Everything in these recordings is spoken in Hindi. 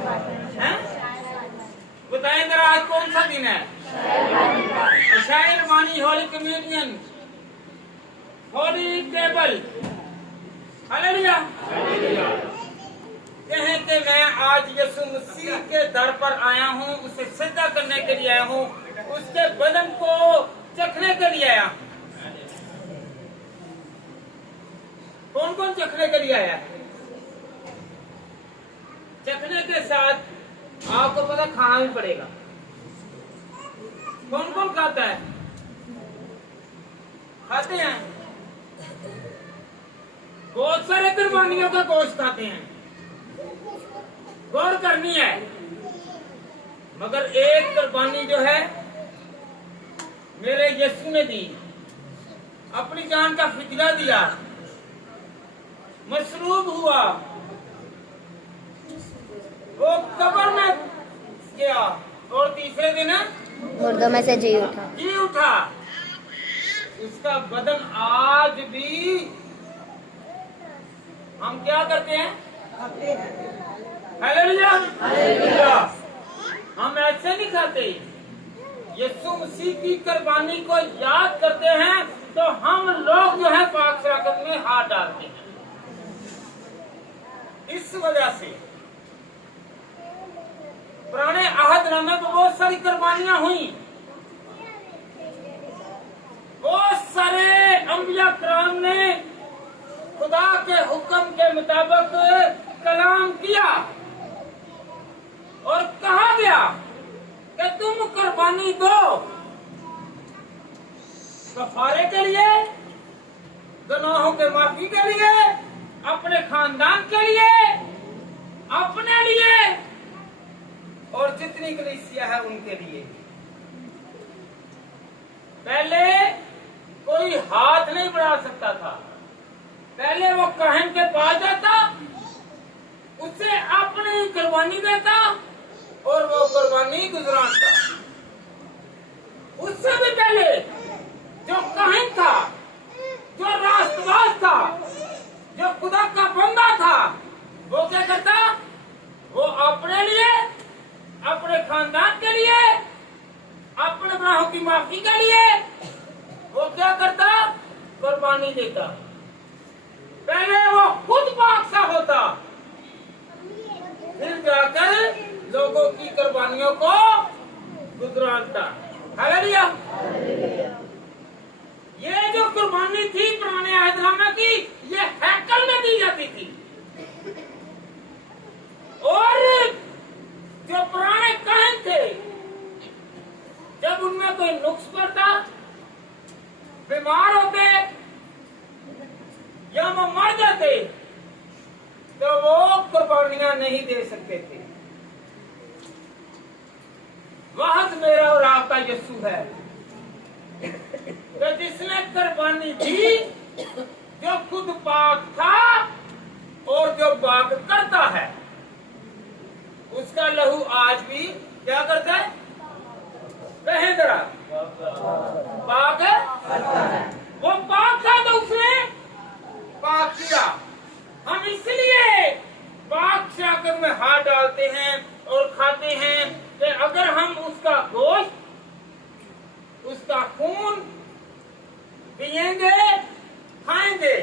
हैं? बताएं जरा, आज कौन सा दिन है? शायर वाणी, holy communion, holy table. Hallelujah. कहें कि मैं आज यीशु मसीह के दर पर आया हूँ, उसे सजदा करने के लिए आया हूँ, उसके बदन को चखने के लिए आया। कौन कौन चखने के लिए आया? चखने के साथ आपको पता खाना भी पड़ेगा। कौन कौन खाता है? खाते हैं। बहुत सारे कुर्बानियों का गोश्त खाते हैं। गौर करनी है, मगर एक कुर्बानी जो है मेरे यीशु ने दी, अपनी जान का फिदिया दिया, मसरूब हुआ, वो कब्र में गया और तीसरे दिन मुर्दों में से जी उठा। उसका बदन आज भी हम क्या करते हैं? खाते हैं। Hallelujah, hallelujah. हम ऐसे नहीं खाते। यीशु मसीह की कुर्बानी को याद करते हैं तो हम लोग जो है पाक शराकत में हाथ डालते हैं। इस वजह से पुराने अहदनामे में बहुत सारी कुर्बानियां हुई, बहुत सारे अंबिया किराम ने खुदा के हुक्म के मुताबिक कलाम किया और कहा गया कि तुम कुर्बानी दो कफारे के लिए, गुनाहों के माफी के लिए, अपने खानदान के लिए, अपने लिए और जितनी कलीसिया है उनके लिए। पहले कोई हाथ नहीं बढ़ा सकता था। पहले वो कहन के पास जाता, उससे अपनी कुर्बानी देता और वो कुर्बानी गुजराता। उससे भी पहले जो कहन था, जो रास्तबाज था, जो खुदा का बंदा था, वो क्या करता? वो अपने लिए, अपने खानदान के लिए, अपने गुनाहों की माफी के लिए वो क्या करता? कुर्बानी देता। पहले वो खुद पाक सा होता, फिर जाकर लोगों की कुर्बानियों को गुजराता। हालेलुया। ये जो कुर्बानी थी पुराने अहदनामे की, ये हैकल में दी जाती थी। और जो पुराने कहन थे, जब उनमें कोई नुक्स पड़ता, बीमार होते या वो मर जाते, तो वो कुर्बानियां नहीं दे सकते थे। वह मेरा और आपका यीशु है, तो जिसने कुर्बानी दी, जो खुद पाक था और जो पाक करता है, उसका लहू आज भी क्या करता है? कहें जरा, पाक है। वो पाक था तो उसने पाक किया। हम इसलिए पाक शराकत में हाथ डालते हैं और खाते हैं कि अगर हम उसका गोश्त, उसका खून पिएंगे, खाएंगे,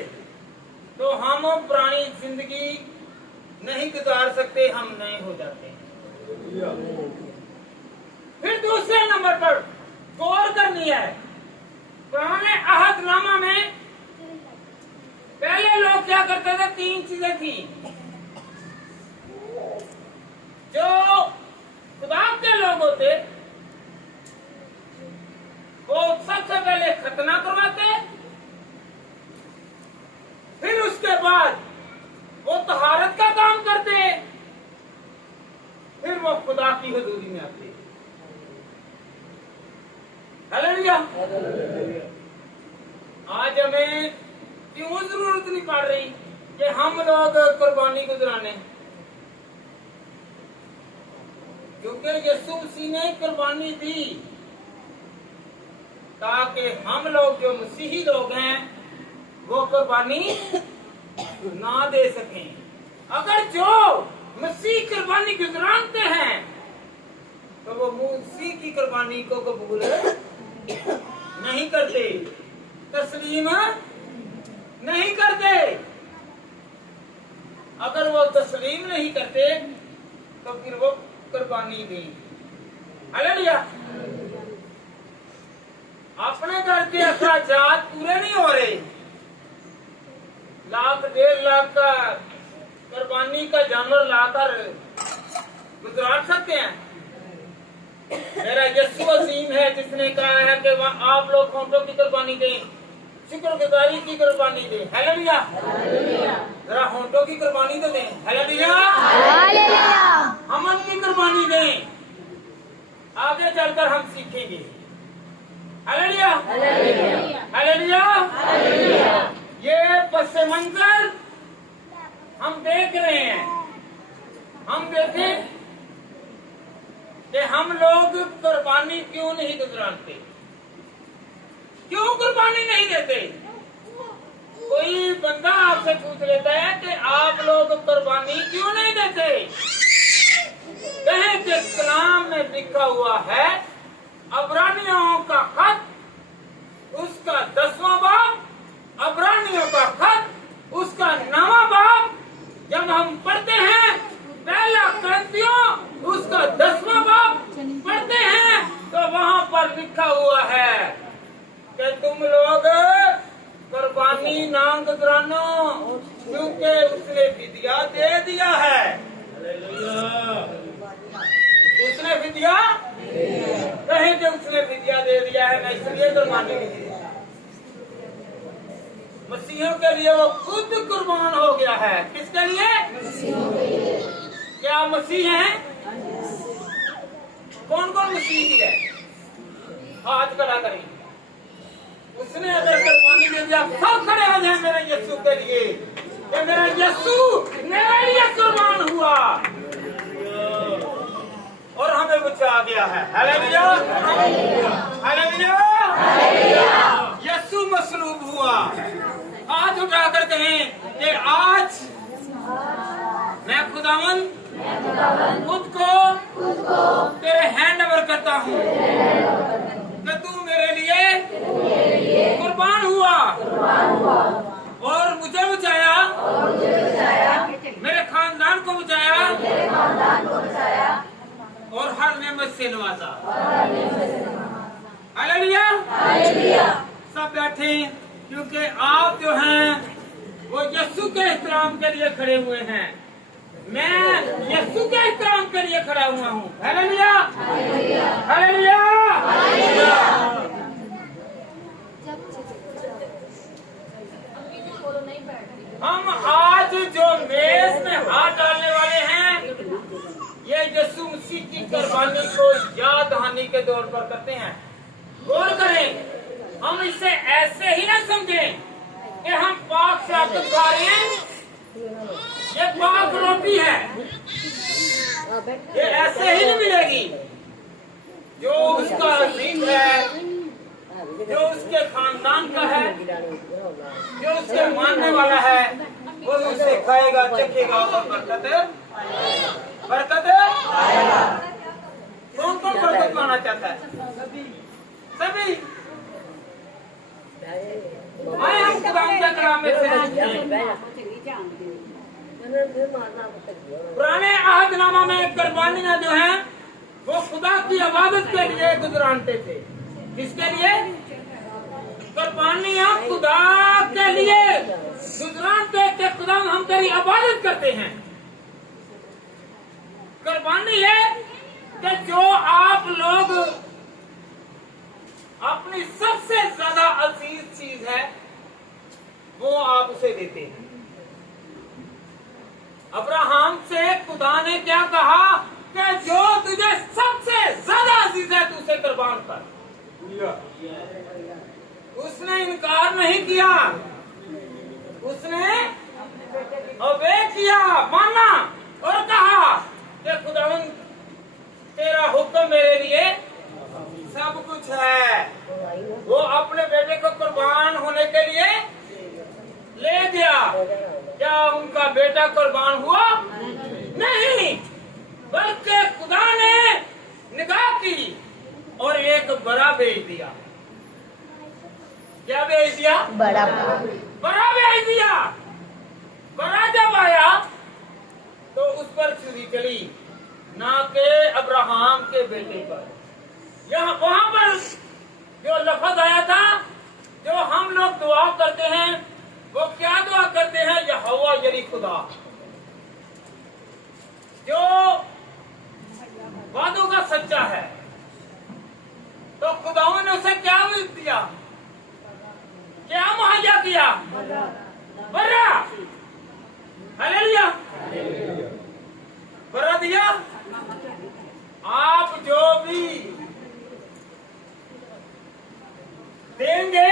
तो हम पुरानी जिंदगी नहीं गुजार सकते, हम नए हो जाते हैं। फिर दूसरे नंबर पर गौर करनी है, पुराने अहदनामा में पहले लोग क्या करते थे? तीन चीजें थी जो खुदा के लोग होते, वो सबसे पहले खतना करवाते, फिर उसके बाद वो तहारत का काम करते, फिर वो खुदा की हुजूरी में आते। हालेलुया। आज हमें क्यों जरूरत नहीं पड़ रही कि हम लोग कुर्बानी गुजराने, क्योंकि यीशु मसीह ने कुर्बानी दी ताकि हम लोग जो मसीही लोग हैं वो कुर्बानी ना दे सकें। अगर जो मसीह कुर्बानी कुर्बानी गुजरानते हैं तो वो मूसी की कुर्बानी को कबूल नहीं करते, तस्लीम नहीं करते। अगर वो तस्लीम नहीं करते तो फिर वो कुर्बानी नहीं। हालेलुया। अपने घर के अखराजात पूरे नहीं हो रहे, 1 लाख 1.5 लाख का कुर्बानी का जानवर लाकर गुजरान सकते हैं? मेरा यीशु अजीम है जिसने कहा है कि वह आप लोग होंठों की कुर्बानी दें, शुक्रगुजारी की कुर्बानी दें। हालेलुया। जरा होंठों की कुर्बानी तो दें। हालेलुया। अमन की कुर्बानी दें। आगे चलकर हम सीखेंगे। हालेलुया। हालेलुया। ये पस मंजर हम देख रहे हैं। हम देखें कि हम लोग कुर्बानी क्यों नहीं गुजरानते, क्यों कुर्बानी नहीं देते। कोई बंदा आपसे पूछ लेता है कि आप लोग कुर्बानी क्यों नहीं देते, कहें कि कलाम में लिखा हुआ है, अब्रानियों का खत उसका 10वां बाब, अब्रानियों का खत उसका 9वां बाब जब हम पढ़ते हैं, पहला कुरिन्थियों उसका 10वां बाब पढ़ते हैं तो वहां पर लिखा हुआ है कि तुम लोग कुर्बानी ना गुजरानो क्योंकि उसने फिदिया दे दिया है। उसने फिदिया कहे कि उसने फिदिया दे दिया है, मैं इसलिए कुर्बानी नहीं दी। मसीहों के लिए वो खुद कुर्बान हो गया है। किसके लिए? क्या मसीह हैं? कौन कौन मसीह है? हाथ खड़ा करें। उसने अगर कुर्बानी दे दिया, सब खड़े हो जाए मेरे यीशु के लिए। ये मेरा यीशु मेरे लिए कुर्बान हुआ और हमें बचा गया है। हालेलुया। हालेलुया। यीशु मसलूब हुआ। हाथ उठाकर कहें कि आज मैं खुदावन खुद को तेरे हैंड ओवर करता हूँ कि तू मेरे लिए कुर्बान हुआ और मुझे बचाया, मेरे खानदान को बचाया और हर नेमत से नवाजा। हालेलुया। सब बैठे क्योंकि आप जो हैं वो यीशु के एहतराम के लिए खड़े हुए हैं। मैं यीशु के एहतराम के लिए खड़ा हुआ हूँ। हालेलुया। हालेलुया। हम आज जो मेज में हाथ डालने वाले हैं ये यीशु मसीह की कुर्बानी को याद दहानी के तौर पर करते हैं। गौर करें, हम इसे ऐसे ही ना समझें कि हम पाक शाकत खा रहे हैं, ये पाक रोटी है, ये ऐसे ही नहीं मिलेगी। जो उसका अजीज है, जो उसके खानदान का है, जो उसके मानने वाला है, वो उसे खाएगा, चखेगा और बरकत आएगा। कौन कौन बरकत पाना चाहता है? सभी। आए हम खुदावंद के कलाम में से पुराने अहदनामा में कुर्बानियां जो हैं वो खुदा की इबादत के लिए गुजरानते थे। किसके लिए? कुर्बानियां खुदा के लिए गुजरानते थे। खुदा हम तेरी इबादत करते हैं। कुर्बानी है कि जो आप लोग अपनी सबसे ज्यादा अजीज चीज है वो आप उसे देते हैं। अब्राहम से खुदा ने क्या कहा कि जो तुझे सबसे ज्यादा अजीज है तू उसे कुर्बान कर। उसने इनकार नहीं किया, उसने अबे किया, माना और कहा कि खुदावंद तेरा हुक्म मेरे लिए सब कुछ है। वो अपने बेटे को कुर्बान होने के लिए ले गया। क्या उनका बेटा कुर्बान हुआ? नहीं। बड़ा बड़ा भेज दिया। बड़ा जब आया तो उस पर छुरी चली, ना के अब्राहम के बेटे पर। यहाँ वहां पर जो लफ्ज आया था, जो हम लोग दुआ करते हैं, वो क्या दुआ करते हैं? यहोवा यरी खुदा, जो वादों का सच्चा है। तो खुदाओं ने उसे क्या मिल दिया? क्या मुहैया किया? बर्रा। हालेलुया। बर्रा दिया। आप जो भी देंगे,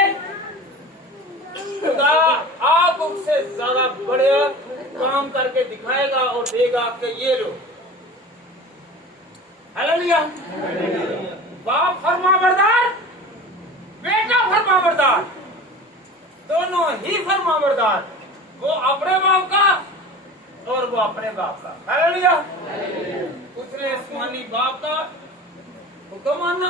खुदा आप उससे ज्यादा बड़े काम करके दिखाएगा और देगा कि ये लो। हालेलुया। बाप फरमाबरदार, बेटा फरमाबरदार, दोनों ही फरमाबरदार। वो अपने बाप का और वो अपने बाप का। हालेलुया। उसने आसमानी बाप का हुक्म माना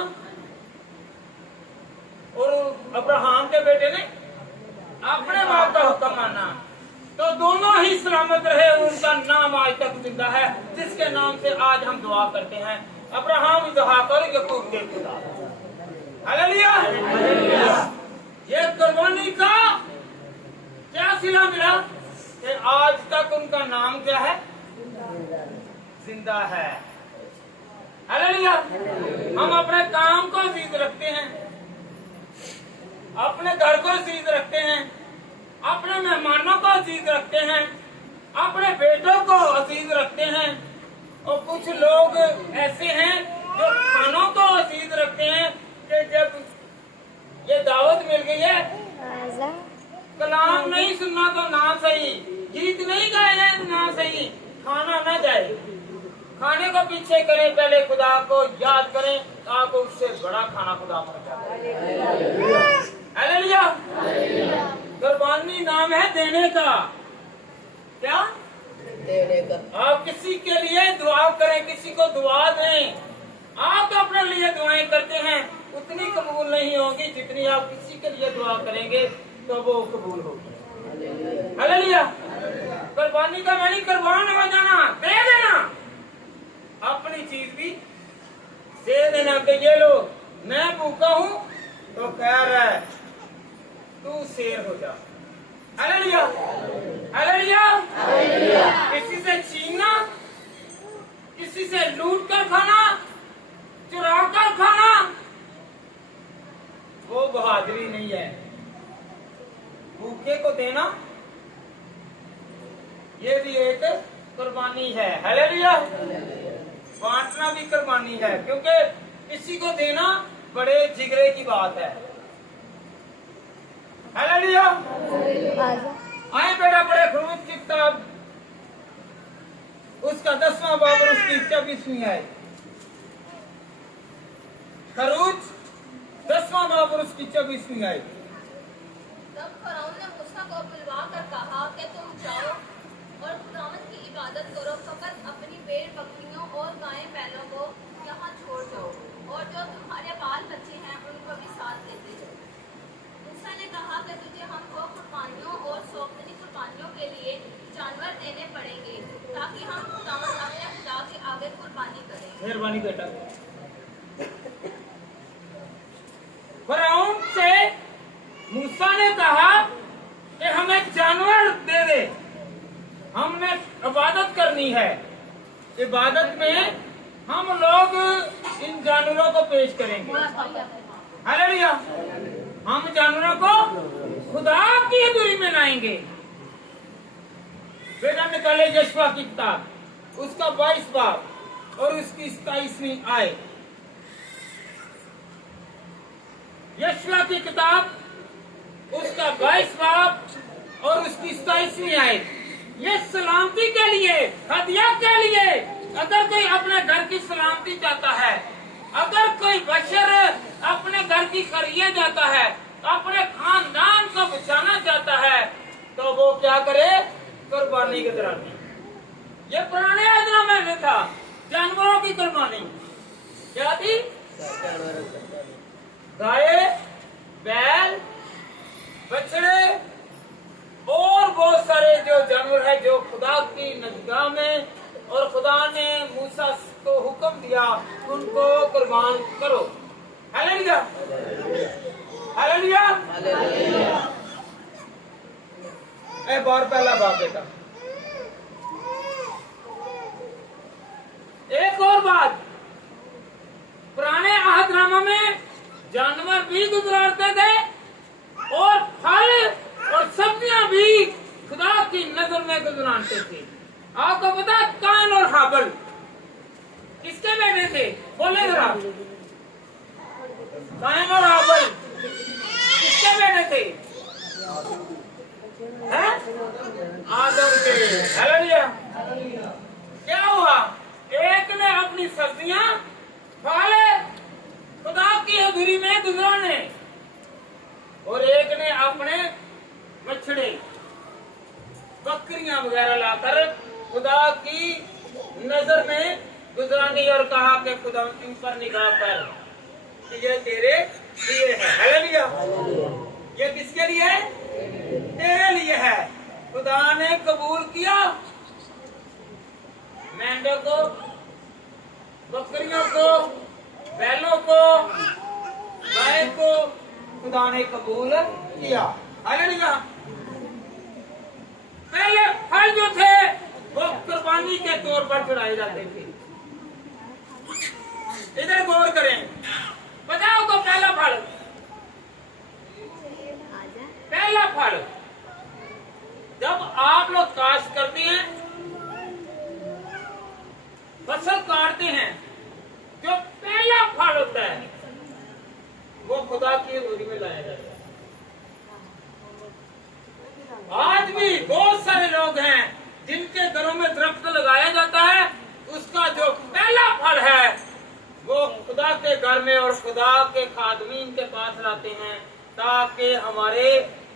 और अब्राहम के बेटे ने अपने बाप का हुक्म माना, तो दोनों ही सलामत रहे। उनका नाम आज तक जिंदा है, जिसके नाम से आज हम दुआ करते हैं, अब्राहम, इसहाक और याकूब के खुदा। हालेलुया। ये कुर्बानी का क्या सिला मिला कि आज तक उनका नाम क्या है? जिंदा है। हालेलुया। हम अपने काम को अजीज रखते हैं, अपने घर को अजीज रखते हैं, अपने मेहमानों को अजीज रखते हैं, अपने बेटों को अजीज रखते हैं। और कुछ लोग ऐसे हैं जो खानों को अजीज रखते हैं कि जब ये दावत मिल गई है, कलाम नहीं सुनना तो ना सही, गीत नहीं गाए जाए ना सही, खाना ना जाए। खाने को पीछे करें, पहले खुदा को याद करें, आपको उससे बड़ा खाना खुदा पहुंचा दे। हालेलुया। कुर्बानी नाम है देने का। क्या? देने का। आप किसी के लिए दुआ करें, किसी को दुआ दें। आप तो अपने लिए दुआएं करते हैं, उतनी कबूल नहीं होगी जितनी आप किसी के लिए दुआ करेंगे तो वो कबूल होगी। हालेलुया। कुर्बानी का मानी कुर्बान हो जाना, दे देना, अपनी चीज भी दे देना कि ये लो, मैं भूखा हूँ तो कह रहा है तू शेर हो जा। हालेलुया। हालेलुया। किसी से छीनना, किसी से लूट कर खाना, चुरा कर खाना, वो बहादुरी नहीं है। भूखे को देना ये भी एक कुर्बानी है। हालेलुया। बांटना भी कुर्बानी है, क्योंकि किसी को देना बड़े जिगरे की बात है। हालेलुया। आए बेटा बड़े खरूज की किताब, उसका 10वां बाब और उसकी 24वीं आयत। खरूज 10वां बाब और उसकी 24वीं आयत। तब फरौन ने मूसा को बुलवा कर कहा कि तुम जाओ और खुदावंद की इबादत करो, फकत अपनी भेड़ बकरियों और गाय बैलों को यहाँ छोड़ दो, और जो तुम्हारे बाल बच्चे हैं उनको भी साथ लेते जाओ। मूसा ने कहा कि तुझे हमको कुर्बानियों और सौंपनी कुर्बानियों के लिए जानवर देने पड़ेंगे, ताकि हम खुदावंद अपने खुदा के आगे कुर्बानी करें। मेहरबानी बेटा। फरौन से मूसा ने कहा कि हमें जानवर दे दे, हमने इबादत करनी है। इबादत में हम लोग इन जानवरों को पेश करेंगे। हालेलुया। हम जानवरों को खुदा की हजूरी में लाएंगे। बेटा निकाले यशवा की किताब, उसका 22 बाब और उसकी 27वीं आयत। यशवा की किताब, उसका 22 बाब और उसकी 27वीं आयत। ये सलामती के लिए, हदिया के लिए, अगर कोई अपने घर की सलामती चाहता है, अगर कोई बशर अपने घर की खैरियत जाता है, अपने खानदान को बचाना चाहता है, तो वो क्या करे? कुर्बानी के दौरान। ये पुराने आयतनामे में था, जानवरों की कुर्बानी क्या थी? गाय, बैल बछड़े और बहुत सारे जो जानवर है जो खुदा की निगाह में, और खुदा ने मूसा को हुक्म दिया उनको कुर्बान करो। Hallelujah, hallelujah. ए बार पहला बाप बेटा। एक और बात, पुराने अहदनामा में जानवर भी गुजराते थे और फल और सब्जियां भी खुदा की नजर में गुजराते थे। आपको पता है काइन और हाबिल किसके बेटे थे? बोले जरा, काइन और हाबिल किसके बेटे थे? हैं? आदम के। हालेलुया। क्या हुआ? एक ने अपनी सब्जियां फल खुदा की हजूरी में गुजराने और एक ने अपने बछड़े बकरियां वगैरह लाकर खुदा की नजर में गुजरानी और कहा कि खुदा इन पर निगाह कर, ये तेरे लिए है। हालेलुया। ये किसके लिए है? तेरे लिए है। खुदा ने कबूल किया, मेंढकों को, बकरियों को, बैलों को, गाय को खुदा ने कबूल किया। हालेलुया। पहले फल जो थे वो कुर्बानी के तौर पर चढ़ाए जाते थे। इधर गौर करें, बताओ को पहला फल, पहला फल जब आप लोग काश्त करते हैं, फसल काटते हैं, जो पहला फल होता है वो खुदा की हजूरी में लाया जाता है। आज भी बहुत सारे लोग हैं जिनके घरों में दरख्त लगाया जाता है, उसका जो पहला फल है वो खुदा के घर में और खुदा के खादमीन के पास लाते हैं ताकि हमारे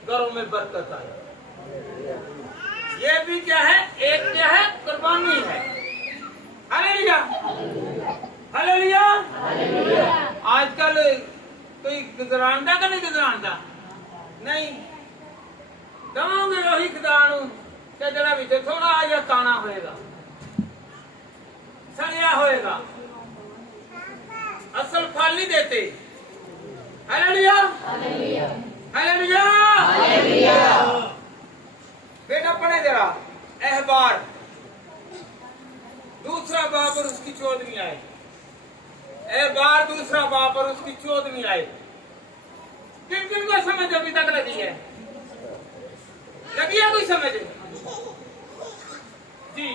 घरों में बरकत आए। ये भी क्या है? एक क्या है? कुर्बानी है। Hallelujah, hallelujah. आजकल कोई गुजरानदा का नहीं गुजरानदा नहीं दवांगे वही खुदानू के जरा भी थोड़ा या काना होएगा, सड़िया होएगा, असल फल नहीं देते। Hallelujah, hallelujah, hallelujah. बेटा पढ़े जरा अहबार दूसरा बाप और उसकी 14वीं आयत। अहबार दूसरा बाप और उसकी 14वीं आयत। किन किन को समझ अभी तक लगी है? लगी है कोई समझ? जी।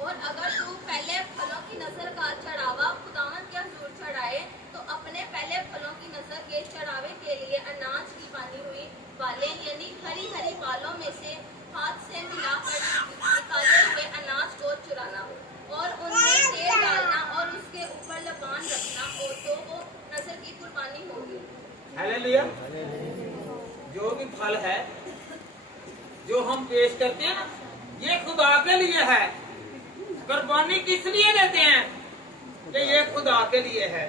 और अगर तू पहले फलों की नजर का चढ़ावा खुदावंद के हुजूर चढ़ाए तो अपने पहले फलों की नजर के चढ़ावे के लिए अनाज की बानी हुई बालें यानी हरी हरी बालों में से हाथ से मिलाकर निकाले हुए अनाज को चुराना और उनमें तेल डालना और उसके ऊपर लबान रखना हो तो वो नजर की कुर्बानी होगी। हालेलुया। जो भी फल है जो हम पेश करते हैं ना, ये खुदा के लिए है। कुर्बानी किस लिए देते हैं? कि ये खुदा के लिए है।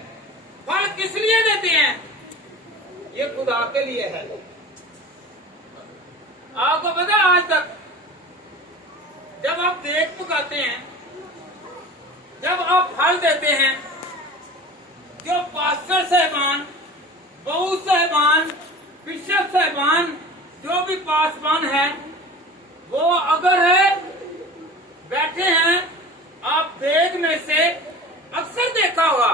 फल किस लिए देते हैं? ये खुदा के लिए है। आपको पता आज तक जब आप देख पकाते हैं, जब आप फल देते हैं, जो पास्टर साहबान, बहू साहबान, बिशप साहबान, जो भी पासवान है, वो अगर है बैठे हैं, आप देग में से अक्सर देखा होगा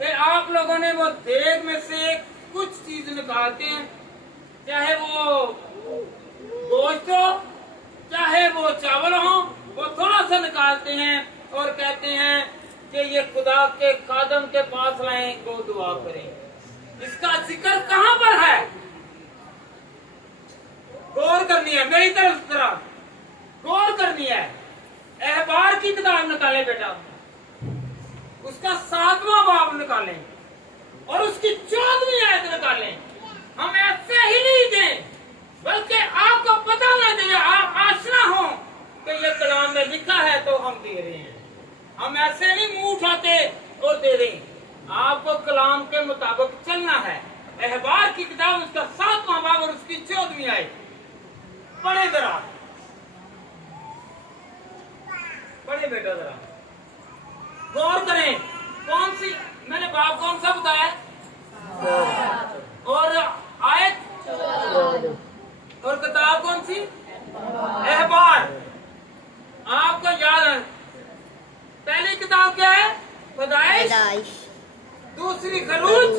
कि आप लोगों ने वो देग में से कुछ चीज निकालते हैं, चाहे वो गोश्त हो, चाहे वो चावल हो, वो थोड़ा सा निकालते हैं और कहते हैं कि ये खुदा के खादम के पास लाएं, गो दुआ करें। इसका जिक्र कहां पर है? गौर करनी है, मेरी तरफ गौर करनी है। अहबार की किताब निकाले बेटा, उसका 7वां बाब निकालें और उसकी 14वीं आयत निकालें। हम ऐसे ही नहीं दें, बल्कि आपको पता ना चाहिए, आप आशना हो कि ये कलाम में लिखा है तो हम दे रहे हैं। हम ऐसे नहीं मुंह उठाते और दे रहे हैं। आपको कलाम के मुताबिक चलना है। अहबार की किताब उसका 7वां बाब और उसकी 14वीं आयत। पढ़े जरा, पढ़े बेटा जरा, गौर करें। कौन सी मैंने बाब कौन सा बताया और आयत और किताब कौन सी? अहबार। आपको याद है पहली किताब क्या है? पैदाइश, पैदाइश, दूसरी खरूज,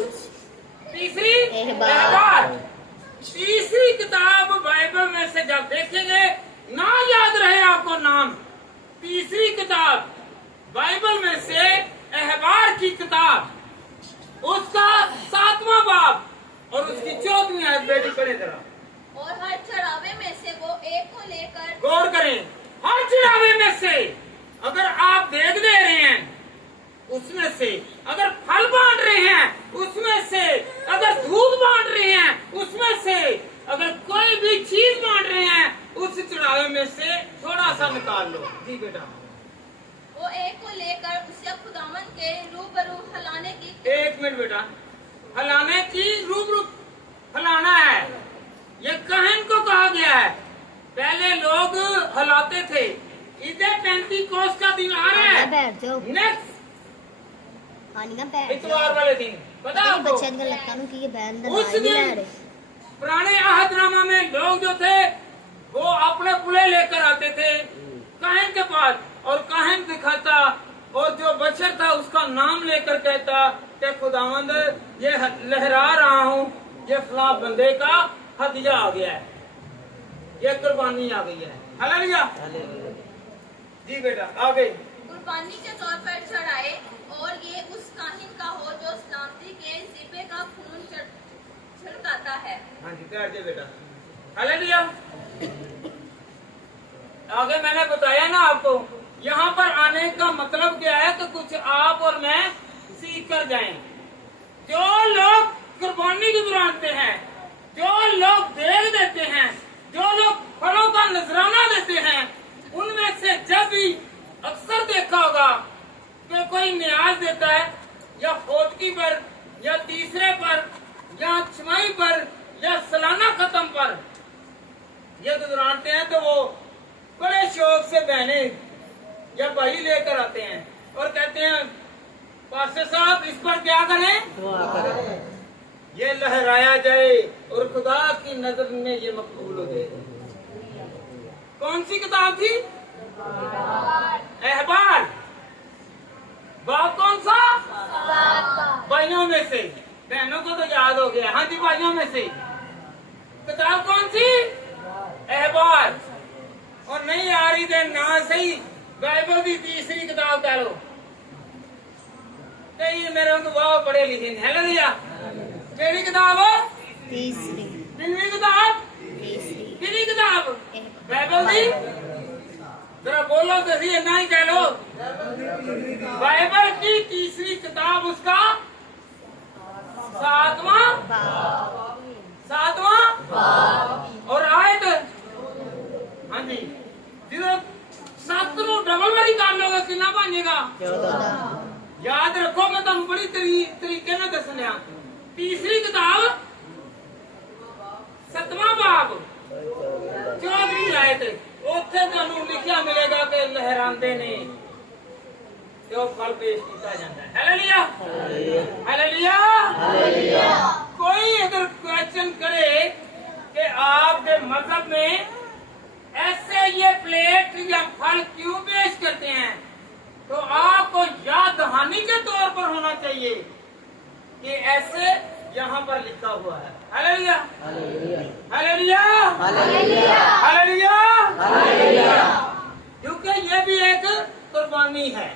तीसरी अहबार। अहबार। तीसरी किताब बाइबल में से जब देखेंगे ना याद रहे आपको नाम, तीसरी किताब बाइबल में से अहबार की किताब, उसका 7वां बाब और उसकी 14वीं आयत। बेटी पढ़े जरा। और हर चढ़ावे में से वो एक को लेकर गौर करें, हर चढ़ावे में से अगर आप देख दे रहे हैं उसमें से, अगर फल बांट रहे हैं उसमें से, अगर दूध बांट रहे हैं उसमें से, अगर कोई भी चीज बांट रहे हैं उस चढ़ावे में से थोड़ा सा निकाल लो। जी बेटा। वो एक को लेकर उसे खुदावन के रूबरू हलाने की। एक मिनट बेटा, हलाने की रूबरू हलाना है, ये कहन को कहा गया है। पहले लोग हलाते थे। इधर पेंतीकोस का दिन आ रहा है, बैठ जाओ, नेक्स्ट पानी का बैठ इतवार वाले दिन। पता है आपको? बच्चे का लगता है कि ये बैन उस नहीं ले दिन रहे। पुराने अहदनामा में लोग जो थे वो अपने पुले लेकर आते थे काहिन के पास, और काहिन दिखाता और जो बशर था उसका नाम लेकर कहता कि खुदावंद ये लहरा रहा हूँ, ये फला बंदे का हदिया आ गया है, ये कुर्बानी आ गई है। हालेलुया। जी बेटा आगे। कुर्बानी के तौर पर चढ़ाए, और ये उस काहिन का हो जो सलामती के जिब्बे का खून छिड़काता है। हाँ जी बैठ जाए बेटा। हालेलुया। आगे मैंने बताया ना आपको, यहाँ पर आने का मतलब क्या है कि कुछ आप और मैं सीख कर जाएं। जो लोग कुर्बानी गुजराते हैं, जो लोग देख देते हैं, जो लोग फलों का नजराना देते हैं, उनमें से जब भी अक्सर देखा होगा कि कोई न्याज देता है या फौतगी पर या तीसरे पर या छमाही पर या सालाना खत्म पर ये गुजराते हैं, तो वो बड़े शौक से बहने या भाई लेकर आते हैं और कहते हैं पास्टर साहब इस पर क्या करें? दुआ करें, ये लहराया जाए और खुदा की नजर में ये मकबूल हो जाए। कौन सी किताब थी? अहबार। बाप कौन सा? भाइयों में से। बहनों को तो याद हो गया। हाँ जी भाइयों में से। किताब कौन सी? अहबार। और नहीं आ रही थे ना सही बाइबल की तीसरी किताब कह लो। कई मेरे को बहुत पढ़े लिखे है भैया। केड़ी किताब? तीसरी। कितनी किताब? तीसरी। कितनी किताब? बाइबल की। जरा बोलो तो सही, ना ही कह लो। बाइबल की तीसरी किताब, उसका 7वां और आयत। हाँ जी, जो 7 डबल वाली कर लोगे कितना बनेगा? 14। याद रखो, मैं तुम बड़ी तरीके में दसने। तीसरी किताब 7वां बाब 14वीं आयत, उत्थे तुहानू लिखिया मिलेगा कि लहरांदे ने जो फल पेश किया जाता है। Hallelujah, hallelujah, hallelujah. कोई अगर क्वेश्चन करे कि आपके मजहब में ऐसे ये प्लेट या फल क्यों पेश करते हैं, तो आपको याद दहानी के तौर पर होना चाहिए कि ऐसे यहाँ पर लिखा हुआ है। Hallelujah, hallelujah, hallelujah, hallelujah. क्योंकि ये भी एक कुर्बानी है।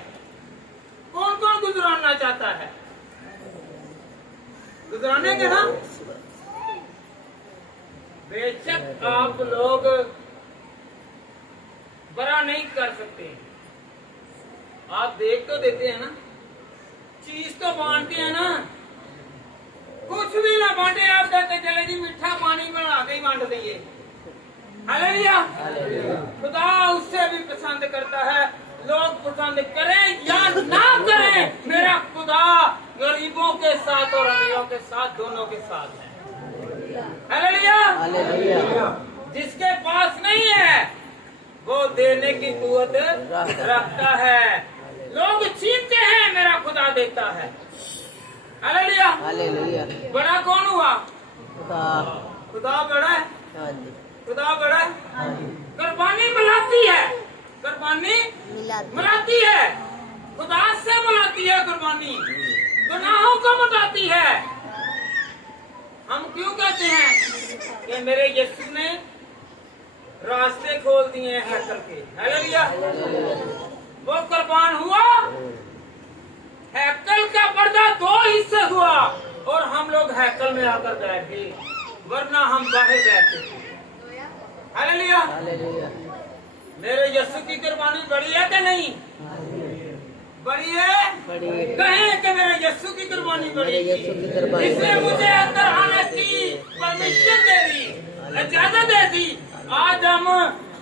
कौन कौन गुजराना चाहता है? गुजराने के ना? बेशक आप लोग बड़ा नहीं कर सकते। आप देख तो देते हैं ना, चीज तो बांटते हैं ना। कुछ भी ना बांटे, आप कहते चले जी मीठा पानी बना के ही बांट देंगे। हालेलुया। खुदा उससे भी पसंद करता है। लोग पसंद करें या ना करें, मेरा खुदा गरीबों के साथ और अमीरों के साथ दोनों के साथ है। आता है। लोग छीनते हैं, मेरा खुदा देता है। हालेलुया। हालेलुया। बड़ा कौन हुआ? खुदा। खुदा बड़ा है। हाँ जी। खुदा बड़ा है। हाँ जी। कुर्बानी मिलाती है, कुर्बानी मिलाती मिलाती है, खुदा से मिलाती है कुर्बानी, गुनाहों को मिटाती है। हम क्यों कहते हैं कि मेरे यीशु ने रास्ते खोल दिए हैं हैकल के? हालेलुया। वो कुर्बान हुआ, हैकल का पर्दा 2 हिस्से हुआ और हम लोग हैकल में आकर बैठ गए, वरना हम बाहर बैठते थे। हालेलुया। हालेलुया। मेरे यीशु की कुर्बानी बड़ी है कि नहीं? बड़ी है। बड़ी। कहें कि मेरे यीशु की कुर्बानी बड़ी मेरे यीशु की कुर्बानी इसने बड़ी। मुझे अंदर आने की परमिशन दे दी, इजाजत दे दी। आज हम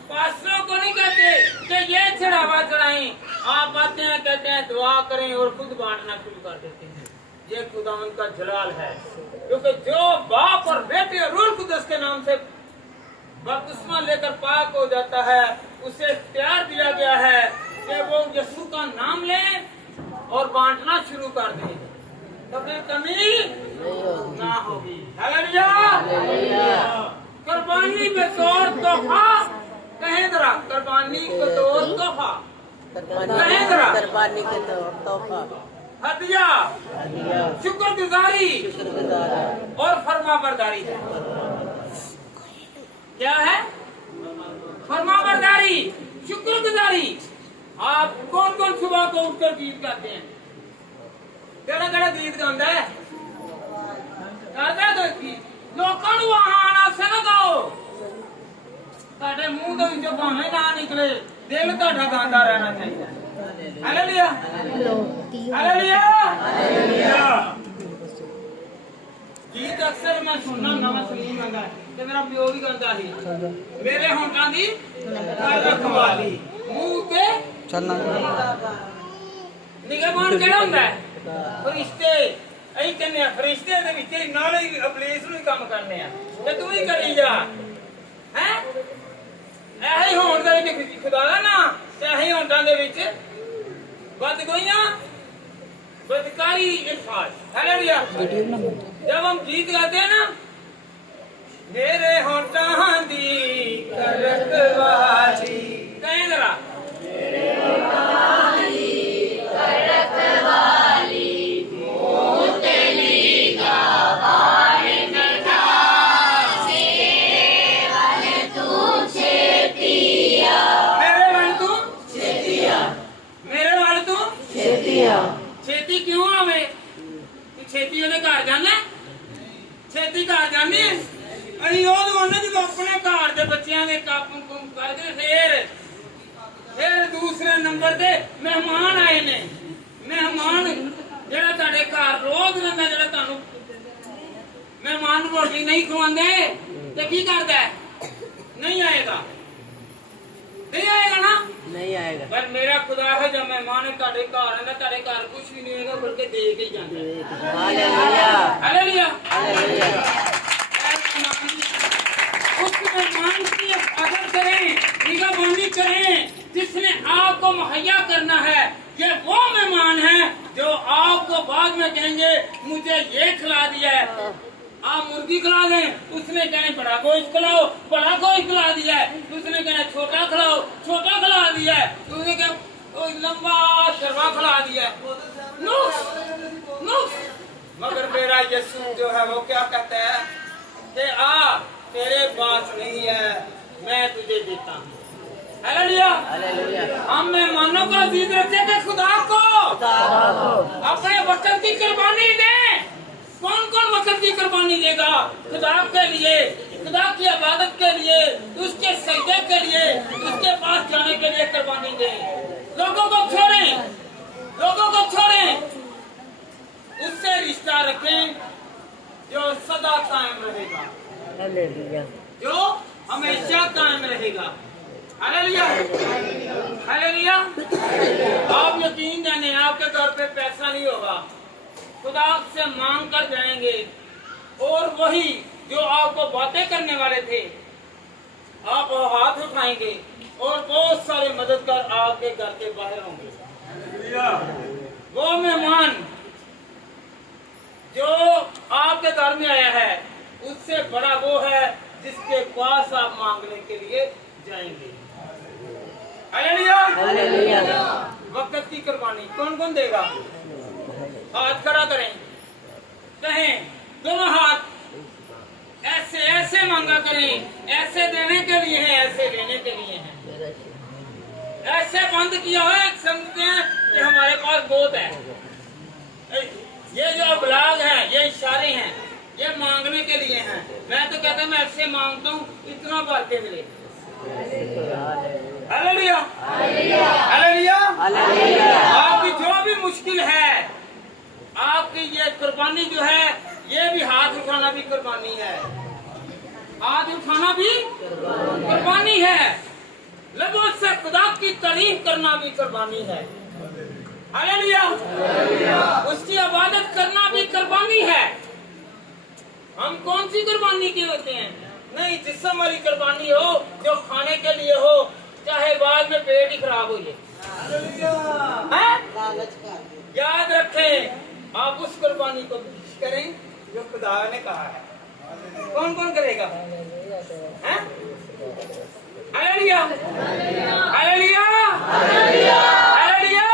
पास्टरों को नहीं कहते कि ये चढ़ावा चढ़ाएं, आप आते हैं कहते हैं दुआ करें और खुद बांटना शुरू कर देते हैं। ये खुदावन का जलाल है, क्योंकि जो बाप और बेटे और रूह कुदस के नाम से बपतिस्मा लेकर पाक हो जाता है, उसे इख्तियार दिया गया है कि वो यीशु का नाम ले और बांटना शुरू कर दे, तो फिर कमी ना होगी। हालेलुया। कुर्बानी में तौर तोहफा, कहें जरा कुर्बानी को तौर तोहफा, कहें जरा कुर्बानी के तोहफा, हदिया, शुक्रगुजारी और फरमाबरदारी है। क्या है? फरमाबरदारी, शुक्रगुजारी। आप कौन कौन सुबह को उठकर गीत गाते हैं? केड़ा केड़ा गीत गाता है? गाता है कोई गीत? लोगों को वहां आना से ना गाओ, ताड़े मुंह तो जो भावे ना निकले, दिल ताड़ा गाता रहना चाहिए। हालेलुया। हालेलुया। गीत अक्सर मैं सुनना नवा सलीम गाता है ते मेरा प्यो भी गाता ही, मेरे होंठां दी रखवाली, मुंह ते चलना निगहबान केड़ा हुंदा है? फरिश्ते। अई कहने फरिश्ते दे विच नाले इबलीस नूं काम करने आ ते तू ही करी जा। हैं ऐही होंठ दे विच खुदा दा ना ते ऐही होंठां दे विच बदगोइयां, बदकारी, इल्फाज। हालेलुया। जब हम गीत गाते हैं ना, मेरे होंठां दी रखवाली, कहें जरा छेती क्यों आवे? छेती ओदे घर जाना, छेती घर जाने अही ਉਹ ਦਵਾਨੇ ਜਦੋਂ ਆਪਣੇ ਘਰ ਦੇ ਬੱਚਿਆਂ ਦੇ ਕੰਮ ਕੁਮ ਕਰਦੇ ਫਿਰ ਦੂਸਰੇ ਨੰਬਰ ਤੇ ਮਹਿਮਾਨ ਆਏ ਨੇ। ਮਹਿਮਾਨ ਜਿਹੜਾ ਤੁਹਾਡੇ ਘਰ ਰੋਜ਼ ਰਹਿੰਦਾ, ਜਿਹੜਾ ਤੁਹਾਨੂੰ ਮਹਿਮਾਨ ਨੂੰ ਰੋਟੀ ਨਹੀਂ ਖਵਾਉਂਦੇ ਤੇ ਕੀ ਕਰਦਾ ਹੈ? नहीं आएगा, नहीं आएगा ना, नहीं आएगा। पर मेरा खुदा है जब मेहमान ताड़े घर आंदा ताड़े घर कुछ भी नहीं होगा बल्कि दे के ही जाता। हालेलुया। हालेलुया। हालेलुया। उस मेहमान की कदर करें, निगहबानी करें जिसने आपको मुहैया करना है। ये वो मेहमान है जो आपको बाद में कहेंगे मुझे ये खिला दिया है, आप मुर्गी खिला दें, उसने कहना बड़ा गोश्त खिलाओ, बड़ा गोश्त खिला दिया है, उसने कहना छोटा खिलाओ, छोटा खिला दिया है, उसने कहा लंबा शर्मा खिला दिया है। नुक्स नुक्स। मगर मेरा यीशु जो है वो क्या कहता है कि आ तेरे पास नहीं है, मैं तुझे देता हूँ। हालेलुया। हालेलुया। हम मेहमानों को अजीज रखते थे, खुदा को अपने वक्त की कुर्बानी दें। कौन कौन वक्त की कुर्बानी देगा? खुदा के लिए, खुदा की इबादत के लिए, उसके सजदे के लिए, उसके पास जाने के लिए कुर्बानी दें। लोगों को छोड़ें, लोगों को छोड़ें, उससे रिश्ता रखें जो सदा कायम रहेगा, हालेलुया। जो हमेशा कायम रहेगा। हालेलुया। हालेलुया। आप यकीन जाने आपके घर पे पैसा नहीं होगा, खुदा से मांग कर जाएंगे और वही जो आपको बातें करने वाले थे आप हाथ उठाएंगे और बहुत सारे मददगार आपके घर के बाहर होंगे। वो मेहमान जो आपके घर में आया है उससे बड़ा वो है जिसके पास आप मांगने के लिए जाएंगे। हालेलुया। हालेलुया। वक्त की कुर्बानी कौन कौन देगा? हाथ खड़ा करें, कहें दोनों हाथ ऐसे ऐसे मांगा करें, ऐसे देने के लिए है, ऐसे लेने के लिए है। ऐसे बंद किया है समझते हैं कि हमारे पास बहुत है। ये जो ब्लाग है, ये इशारे हैं, ये मांगने के लिए हैं। मैं तो कहता हूँ मैं ऐसे मांगता हूँ इतना बातें मिले। हालेलुया। हालेलुया। आपकी जो भी मुश्किल है, आपकी ये कुर्बानी जो है, ये भी हाथ उठाना भी कुर्बानी है। हाथ उठाना भी कुर्बानी है। लोगों से खुदा की तारीफ करना भी कुर्बानी है। हालेलुया। उसकी इबादत करना भी कुर्बानी है। हम कौन सी कुर्बानी के होते हैं? नहीं, जिस्म वाली कुर्बानी हो जो खाने के लिए हो, चाहे बाद में पेट ही खराब हो जाए। याद रखें, आप उस कुर्बानी को करें जो खुदा ने कहा है। कौन कौन करेगा? हालेलुया। हालेलुया। हालेलुया।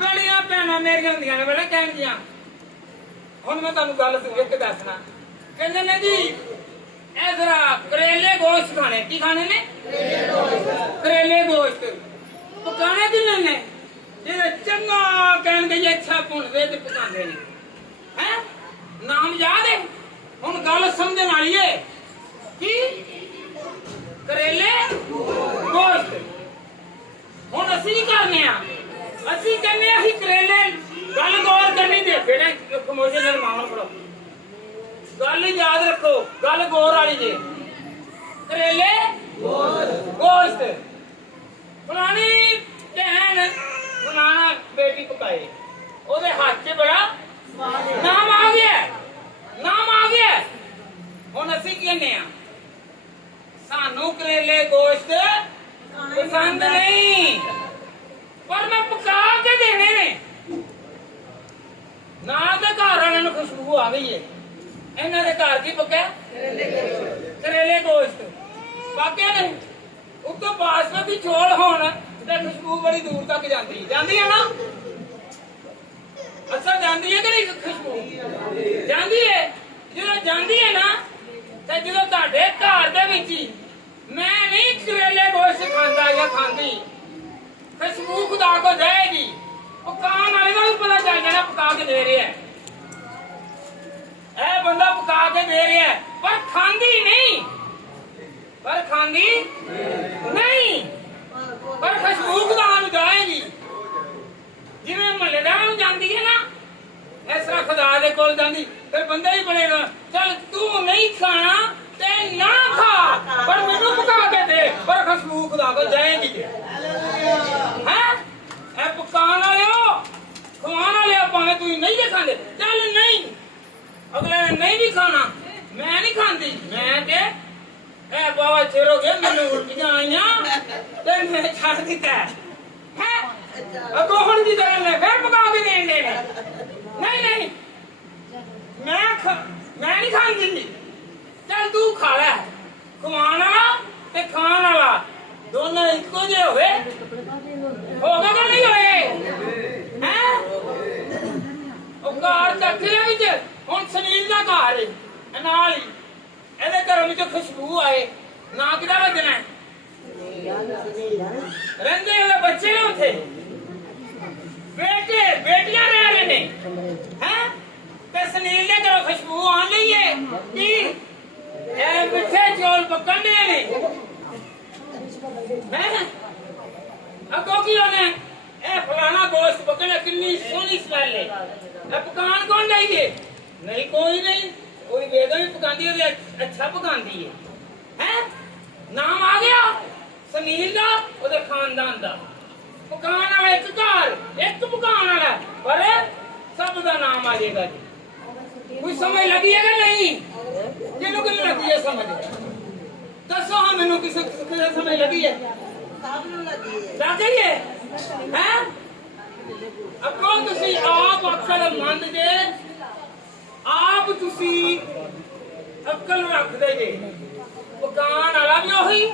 बड़िया भैनां मेरियां होंदियां ने बड़ा कहण दियां। हुण मैं तुहानूं गल एक दसना, कहंदे ने जी ए जरा करेले गोश्त खाने। की खाने ने? करेले गोश्त पकाने किन्ने ने? जे चंगा कहणगे जी अच्छा भुनदे ते पकांदे ने। हैं नाम याद है? हुण गल समझण वाली है कि करेले गोश्त। हुण असीं की करने आ? असीं कहने असीं करेले गल गौर करनी दे बेटे खमोशे नाल मांगो पड़ो। गल याद रखो, गल गौर वाली जे। करेले गोश्त फलानी भैन फलाना बेटी पकाए, ओदे हाथ च बड़ा नाम आ गया, नाम आ गया। हुण असीं की कहने आ? सानू करेले गोश्त पसंद नहीं, पर मैं पका के देने ने। नाल दे घर वाले नूं खुशबू आ गई है। इन्हां दे घर की पक्का करेले गोश्त पाके ने। उत्तों बासमती चौल होण ते खुशबू बड़ी दूर तक जाती है ना? अच्छा जाती है कि नहीं? खुशबू जाती है। जो जाती है ना, ते जो तुहाडे घर दे विच ही मैं नहीं करेले गोश्त खाता या खांदी, खुशबू खुदा को जाएगी। पकाने वाले का भी पता चल जाना पका के दे रहे हैं। ए बंदा पका के दे रहा है पर खांदी नहीं, पर खांदी नहीं, पर खुशबू खुदा नूं जाएगी। जिवें महल्लेदार नूं जांदी है ना, इस तरह खुदा दे कोल जांदी। फिर बंदा ही बनेगा, चल तू नहीं खाना ते ना खा, पर मैनू पका के दे, पर खुशबू खुदा को जाएगी। हैं ए पकाने वाले हो, खवाने वाले हो, भावें तू नहीं दे खांदे, चल नहीं अगले ने नहीं भी खाना, मैं नहीं खांदी। मैं ते ए बाबा चिर हो गया मैनू उल्टियां आईयां ते मैं छड्ड दित्ता है। अगो हुण की गल है, फिर पका के देण दे। नहीं नहीं मैं नहीं खांदी। चल तू खा लै, खवाण वाला ते खाण वाला दोनों इक्को जे होवे होगा कि नहीं होए? हैं ओ घर चक्के विच हुण सुनील दा घर है नाल ही, ਇਹਦੇ ਘਰੋਂ ਵਿੱਚੋਂ ਖੁਸ਼ਬੂ ਆਏ, ਨਾ ਕਿਹਦਾ ਵੱਜਣਾ? ਰਹਿੰਦੇ ਉਹਦੇ ਬੱਚੇ ਨੇ ਉੱਥੇ, ਬੇਟੇ ਬੇਟੀਆਂ ਰਹਿ ਰਹੇ ਨੇ। हैं ते सुनील ने घरों खुशबू आन लई है कि ए मिठे चौल पकन दे ने। हैं अगो की होने ए फलाना गोश्त पकने कितनी सोहनी स्मेल है। अब पकान कौन जाइए? नहीं कोई नहीं, कोई बेगम ही पकांदी है, अच्छा पकांदी है। हैं नाम आ गया सुनील दा, ओदे खानदान दा। पकान वाला एक घर, एक पकान वाला, पर सब दा नाम आ जाएगा जी। कोई समझ लगी है कि नहीं? जिन्हों को नहीं लगी है समझ, दसो हाँ मैनू किसे समझ लगी है लग गई है हैं अगो तुसी आप अक्ल मंद जे आप तुसी अक्ल रखदे जे पकान वाला भी ओही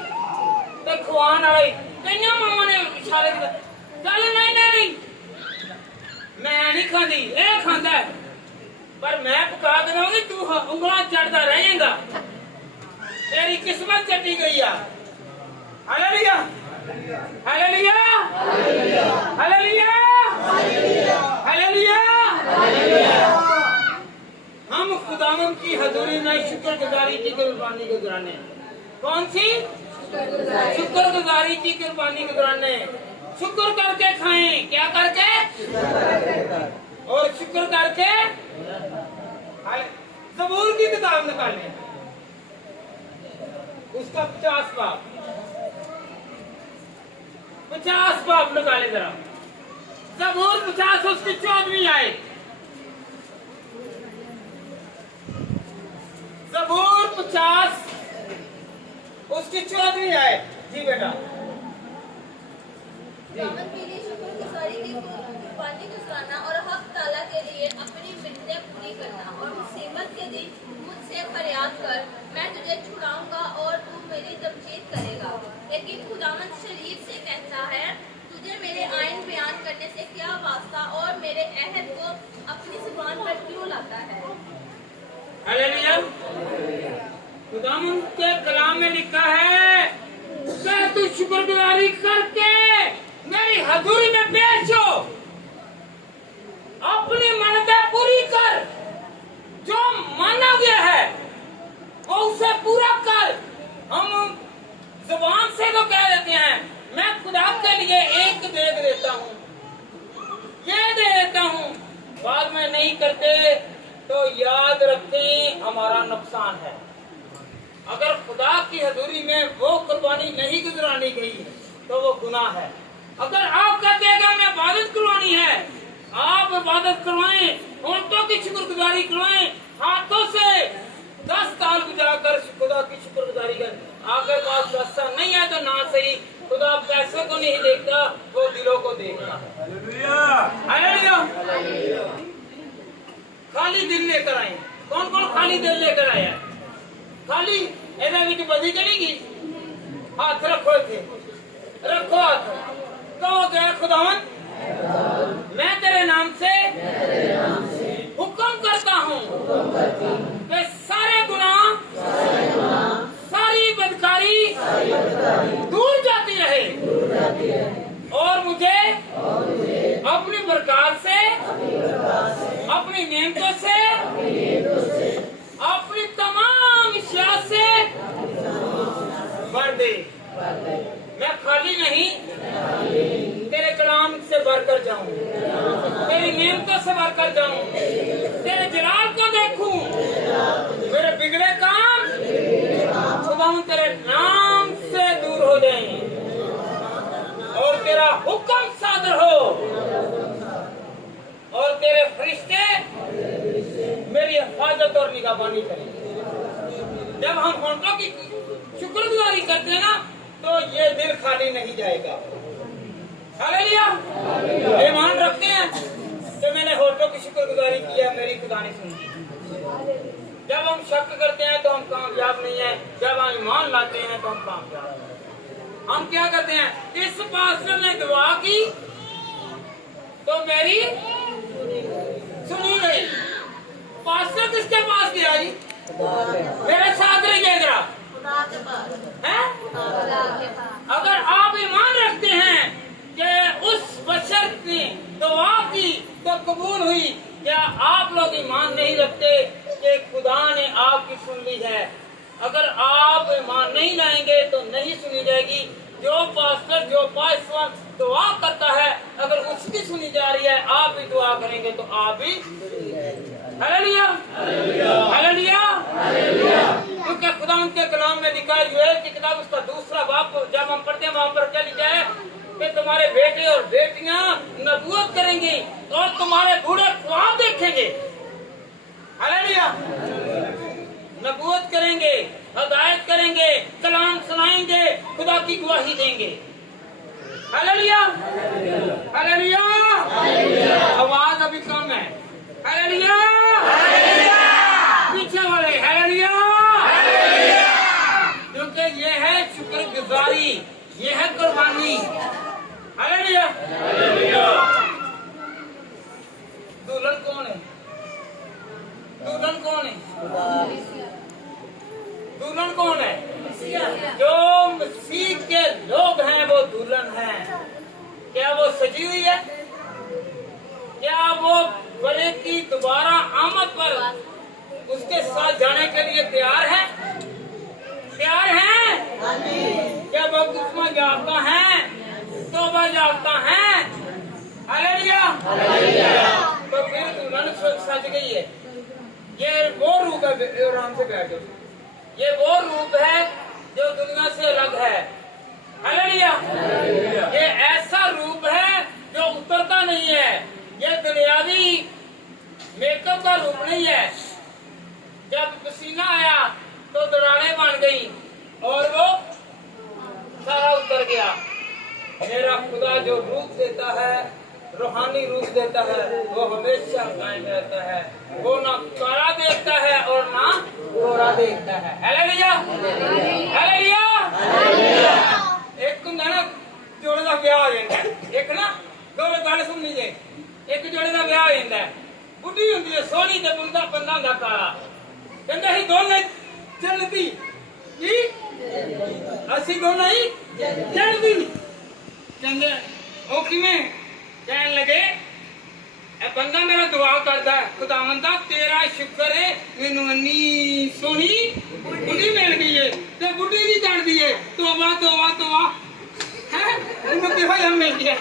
ते खवान वाला ही कईयां मावां ने इशारे चल नहीं नहीं मैं नहीं खांदी ए खांदा है पर मैं पका के दूंगी तू उंगलां चढ़दा रहेगा तेरी किस्मत चटी गई है हालेलुया हालेलुया हालेलुया हालेलुया हम खुदावंद की हजूरी में शुक्रगुजारी की कुर्बानी गुजराने कौन सी शुक्रगुजारी की कुर्बानी गुजराने शुक्र करके खाएं क्या करके और शुक्र करके ज़बूर की किताब निकालें उसका 50 बाप निकाले जरा ज़बूर 50 उसकी 14वीं आए ज़बूर 50 उसकी 14वीं आए जी बेटा खुदावंद के लिए शुक्रगुजारी की कुर्बानी गुजराना और हक ताला के लिए अपनी मिन्नतें पूरी करना और मुसीबत के दिन मुझसे फरियाद कर मैं तुझे छुड़ाऊंगा और तू मेरी तमजीद करेगा लेकिन खुदावंद शरीफ से कहता है तुझे मेरे आयन बयान करने से क्या वास्ता और मेरे अहद को अपनी जुबान पर क्यों लाता है हालेलुया खुदावंद के कलाम में लिखा है कि तू शुक्रगुजारी करके मेरी हजूरी में पेश हो अपनी मन्नतें पूरी कर जो माना गया है वो उसे पूरा कर हम जुबान से तो कह देते हैं मैं खुदा के लिए एक देख देता हूँ ये दे देता हूँ बाद में नहीं करते तो याद रखें हमारा नुकसान है अगर खुदा की हजूरी में वो कुर्बानी नहीं गुजरानी गई तो वो गुनाह है अगर आप कहते हैं कि हमें इबादत करवानी है आप इबादत करवाएं होंठों की शुक्रगुजारी करवाएं हाथों से 10 ताल बजाकर खुदा की शुक्रगुजारी करें आपके पास पैसा नहीं है तो ना सही खुदा पैसों को नहीं देखता वो दिलों को देखता है हालेलुया खाली दिल लेकर आए कौन कौन खाली दिल लेकर आया खाली ऐसा भी बदी चलेगी हाथ रखो थे रखो हाथ कहो गया खुदावन मैं तेरे नाम से हुक्म करता हूँ कि सारे गुनाह सारी बदकारी दूर जाती रहे और मुझे अपनी बरकत से अपनी नेमतों से अपनी तमाम इश्या से भर दे मैं खाली नहीं तेरे कलाम से भरकर जाऊं तेरी नेमतों से भरकर जाऊं तेरे जलाल को देखूं मेरे बिगड़े काम खुदावंद तेरे नाम से दूर हो जाएं और तेरा हुक्म सादर हो और तेरे फरिश्ते मेरी हिफाजत और निगहबानी करें जब हम होंठों की शुक्रगुजारी करते हैं ना तो ये दिल खाली नहीं जाएगा हालेलुया ईमान रखते हैं कि मैंने होठों की शुक्रगुजारी की है मेरी खुदा ने सुनी जब हम शक करते हैं तो हम कामयाब नहीं है जब हम ईमान लाते हैं तो हम कामयाब हैं हम क्या करते हैं इस पास्टर ने दुआ की तो मेरी सुनी गई पास्टर किसके पास गया जी मेरे साथ रहिए जरा है अगर आप ईमान रखते हैं कि उस बशर ने दुआ की तो कबूल हुई क्या आप लोग ईमान नहीं रखते कि खुदा ने आपकी सुन ली है अगर आप ईमान नहीं लाएंगे तो नहीं सुनी जाएगी जो पास्टर जो पासवान दुआ करता है अगर उसकी सुनी जा रही है आप भी दुआ करेंगे तो आप भी हालेलुया हालेलुया क्योंकि खुदा उनके कलाम में लिखा है कि किताब उसका दूसरा बाप जब हम पढ़ते हैं वहां पर क्या लिखा है कि तुम्हारे बेटे और बेटियां नबूवत करेंगी और तुम्हारे बूढ़े ख्वाब देखेंगे हालेलुया नबूवत करेंगे हदायत करेंगे, कलाम सुनाएंगे, खुदा की गवाही देंगे। Hallelujah, hallelujah. आवाज अभी कम है। हालेलुया, पीछे वाले हालेलुया, क्योंकि ये है शुक्रगुजारी, ये है कुर्बानी। हालेलुया। दुल्हन कौन है? दुल्हन कौन है? दुल्हन कौन है? जो मसीह के लोग हैं वो दुल्हन है। क्या वो सजी हुई है? क्या वो बड़े की दोबारा आमद पर उसके साथ जाने के लिए तैयार है? तैयार है? क्या वो बपतिस्मा याफ्ता है? तौबा याफ्ता है? हालेलुया। तो फिर दुल्हन सज गई है। ये वो रूप है, आराम से बैठो, ये वो रूप है जो दुनिया से अलग है। हालेलुया। ये ऐसा रूप है जो उतरता नहीं है। ये दुनियावी मेकअप का रूप नहीं है। जब पसीना आया तो दरारें बन गई और वो सारा उतर गया। मेरा खुदा जो रूप देता है, रूहानी रूप देता है, वो हमेशा कायम रहता है। वो ना काला देखता है और ना गोरा देखता है। Hallelujah, hallelujah. एक ना जोड़े का ब्याह हो जाता है, एक ना दो गल सुन लीजिए, एक जोड़े का ब्याह हो जाता है। बुढ़ी होती है सोहनी ते बंदा होंदा काला, कहंदे ही दोने जलदी की असी दोनों ही जलदी। कहंदे ओ किवें? कहन लगे ए बंदा मेरा दुआ करदा है, खुदावंदा तेरा शुक्र है मैनू अन्नी सोहनी बुढ़ी मिल गई है ते बुढ़ी नहीं जानदी है। तौबा तौबा तौबा है इन्हों के होया मिल गया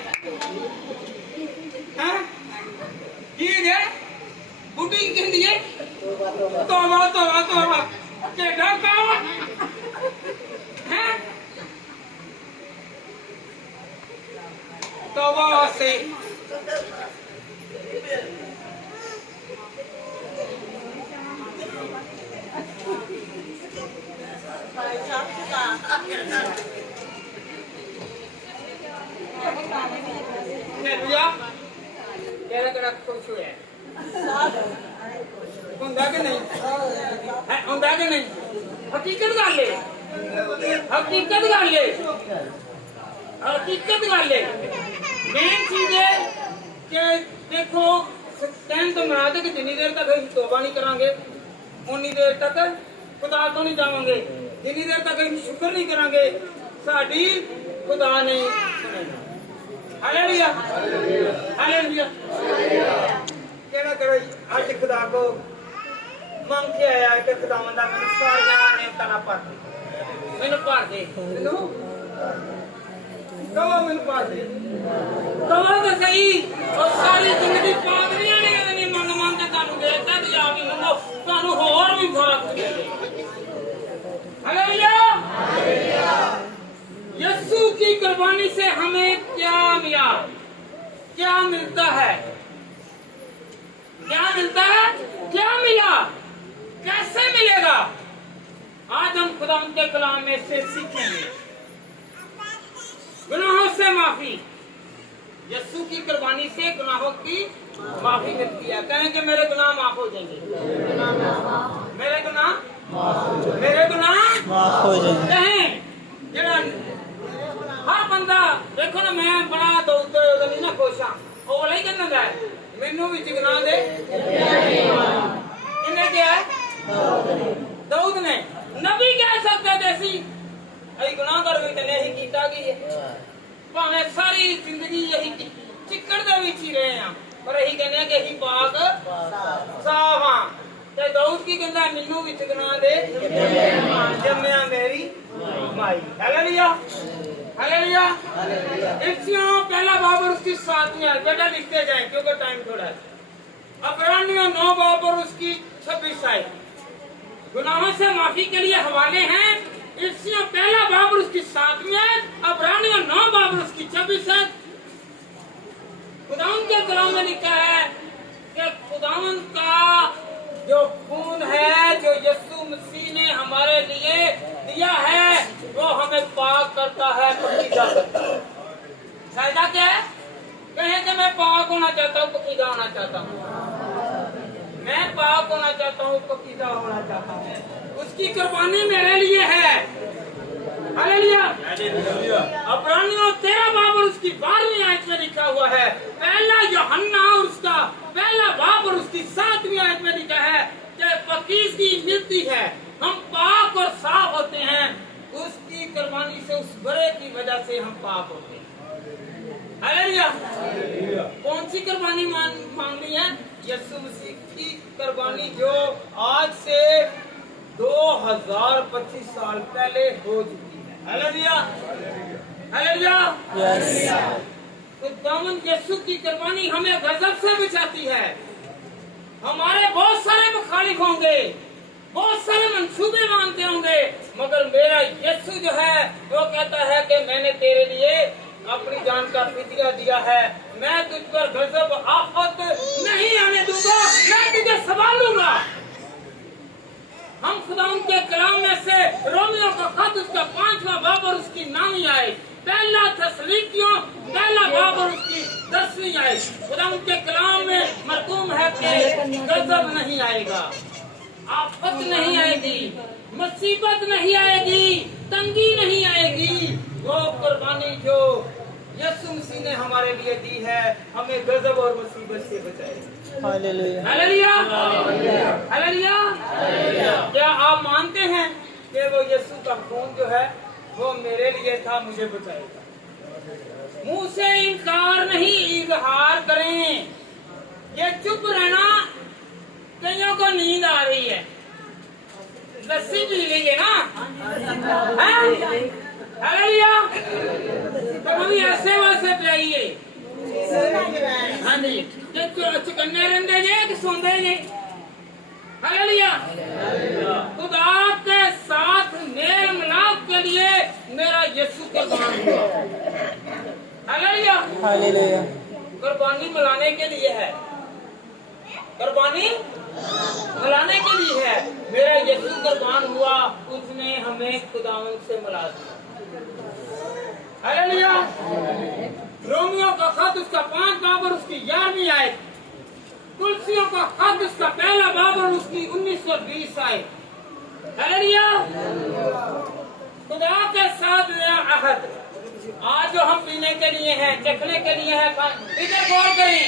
है की है बुढ़ी कहंदी है तौबा तौबा तौबा केड़ा काम है तौबा से केड़ा खुश हुआ हुंदा कि नहीं है? हुंदा कि नहीं? हकीकत गल है, हकीकत गल है, हकीकत गल है। मेन चीज है कि देखो कहने तो मराद है कि जितनी देर तक हम तौबा नहीं करांगे उन्नी देर तक खुदा तो नहीं जावांगे, जितनी देर तक हम शुक्र नहीं करांगे साडी खुदा नहीं सुनेगा। Hallelujah, hallelujah. केड़ा केड़ा आज खुदा को मांग के आया कि खुदावंदा मैनू सारियां नेमतां ना भर दे, मैनू भर दे, मैनू कहो मैनू भर दे, कहो तो सही। और सारी जिंदगी पागलियां ने मंग मंग के तुहानू देता ते जा के मंगो तुहानू होर भी फर्क दे दे। हालेलुया, यीशु की कुर्बानी से हमें क्या मिला? क्या मिलता है? क्या मिलता है? क्या मिला? कैसे मिलेगा? आज हम खुदा के कलाम में से सीखेंगे। गुनाहों से माफी, यीशु की कुर्बानी से गुनाहों की माफी मिलती है। कहेंगे मेरे गुनाह माफ हो जाएंगे, मेरे गुनाह माफ हो जाएंगे। कहें जरा हर बंदा देखो ना, मैं बड़ा दौड़ते नहीं ना खुश हाँ, वो वाला ही कहना है मैनू भी गुनाह दे। इन्हें क्या है? दाऊद ने नबी कह सकते थे सी अई गुनाह कर गई ते नहीं कीता की है, भावे सारी जिंदगी यही चिक्कड़ दे विच ही रहे हैं, पर यही कहने कि यही पाक साफ हां। ते दाऊद की कहंदा मैनू भी गुनाह दे जम्मिया मेरी माई। Hallelujah, hallelujah. इफ्सियों पहला बाब और उसकी 7वीं आयत, बेटा लिखते जाएं क्योंकि टाइम थोड़ा है। अब्रानियों 9 बाब और उसकी 26 आयत गुनाहों से माफी के लिए हवाले हैं। इफ्सियों पहला बाब और उसकी 7वीं आयत, अब्रानियों 9 बाब और उसकी 26 आयत। खुदावंद के कलाम में लिखा है कि खुदावंद का जो खून है, जो यीशु मसीह ने हमारे लिए दिया है वो हमें पाक करता है, पकीज़ा करता है। फायदा क्या है? कहें कि मैं पाक होना चाहता हूँ, पकीज़ा होना चाहता हूँ। मैं पाक होना चाहता हूँ, पकीज़ा होना चाहता हूँ। उसकी कुर्बानी मेरे लिए है। हालेलुया। अब्रानियों 13 बाब और उसकी 12वीं आयत में लिखा हुआ है, पहला यूहन्ना और उसका पहला बाब और उसकी 7वीं आयत में लिखा है कि पकीज़गी मिलती है, हम पाक और साफ होते हैं, उसकी कुर्बानी से, उस बरे की वजह से हम पाक होते हैं। हालेलुया। कौन सी कुर्बानी मांगनी है? यीशु मसीह की कुर्बानी जो आज से 2025 साल पहले हो चुकी है। हालेलुया। हालेलुया। तो दामन यीशु की कुर्बानी हमें गजब से बचाती है। हमारे बहुत सारे मुखालिफ होंगे, बहुत सारे मंसूबे मानते होंगे, मगर मेरा यीशु जो है वो कहता है कि मैंने तेरे लिए अपनी जान का फिदिया दिया है, मैं तुझ पर गजब आफत नहीं आने दूंगा, मैं तुझे संभालूंगा। हम खुदा के कलाम में से रोमियो का खत उसका 5वां बाब और उसकी 9वीं आयत, पहला थस्सलुनीकियों पहला बाब और उसकी 10वीं आयत, खुदा के कलाम में मरकूम है कि गजब नहीं आएगा, आफत नहीं आएगी, मुसीबत नहीं आएगी, तंगी नहीं आएगी। वो कुर्बानी जो यीशु मसीह ने हमारे लिए दी है हमें गजब और मुसीबत से बचाएगी। हालेलुया। हालेलुया। हालेलुया। क्या आप मानते हैं कि वो यीशु का खून जो है वो मेरे लिए था, मुझे बचाएगा? मुंह से इनकार नहीं, इजहार करें। ये चुप रहना, कईयों को नींद आ रही है, लस्सी पी लीजिए ना, हालेलुया। तो कभी ऐसे वैसे पिलाइए। हाँ जी, चुकन्ने रहते जे कि सोंदे जे। हालेलुया। खुदा के साथ मेल मिलाप के लिए मेरा यीशु कुर्बान हुआ। हालेलुया। हालेलुया। कुर्बानी मिलाने के लिए है, कुर्बानी मिलाने के लिए है। मेरा यीशु कुर्बान हुआ, उसने हमें खुदावंद से मिला दिया। हालेलुया। रोमियो का खत उसका 5 बाब और उसकी 11वीं आयत, तुलसियों का खत उसका पहला बाब और उसकी 19-20 आयत। हालेलुया। खुदा के साथ नया अहद आज जो हम पीने के लिए हैं, चखने के लिए है, इधर गौर करें,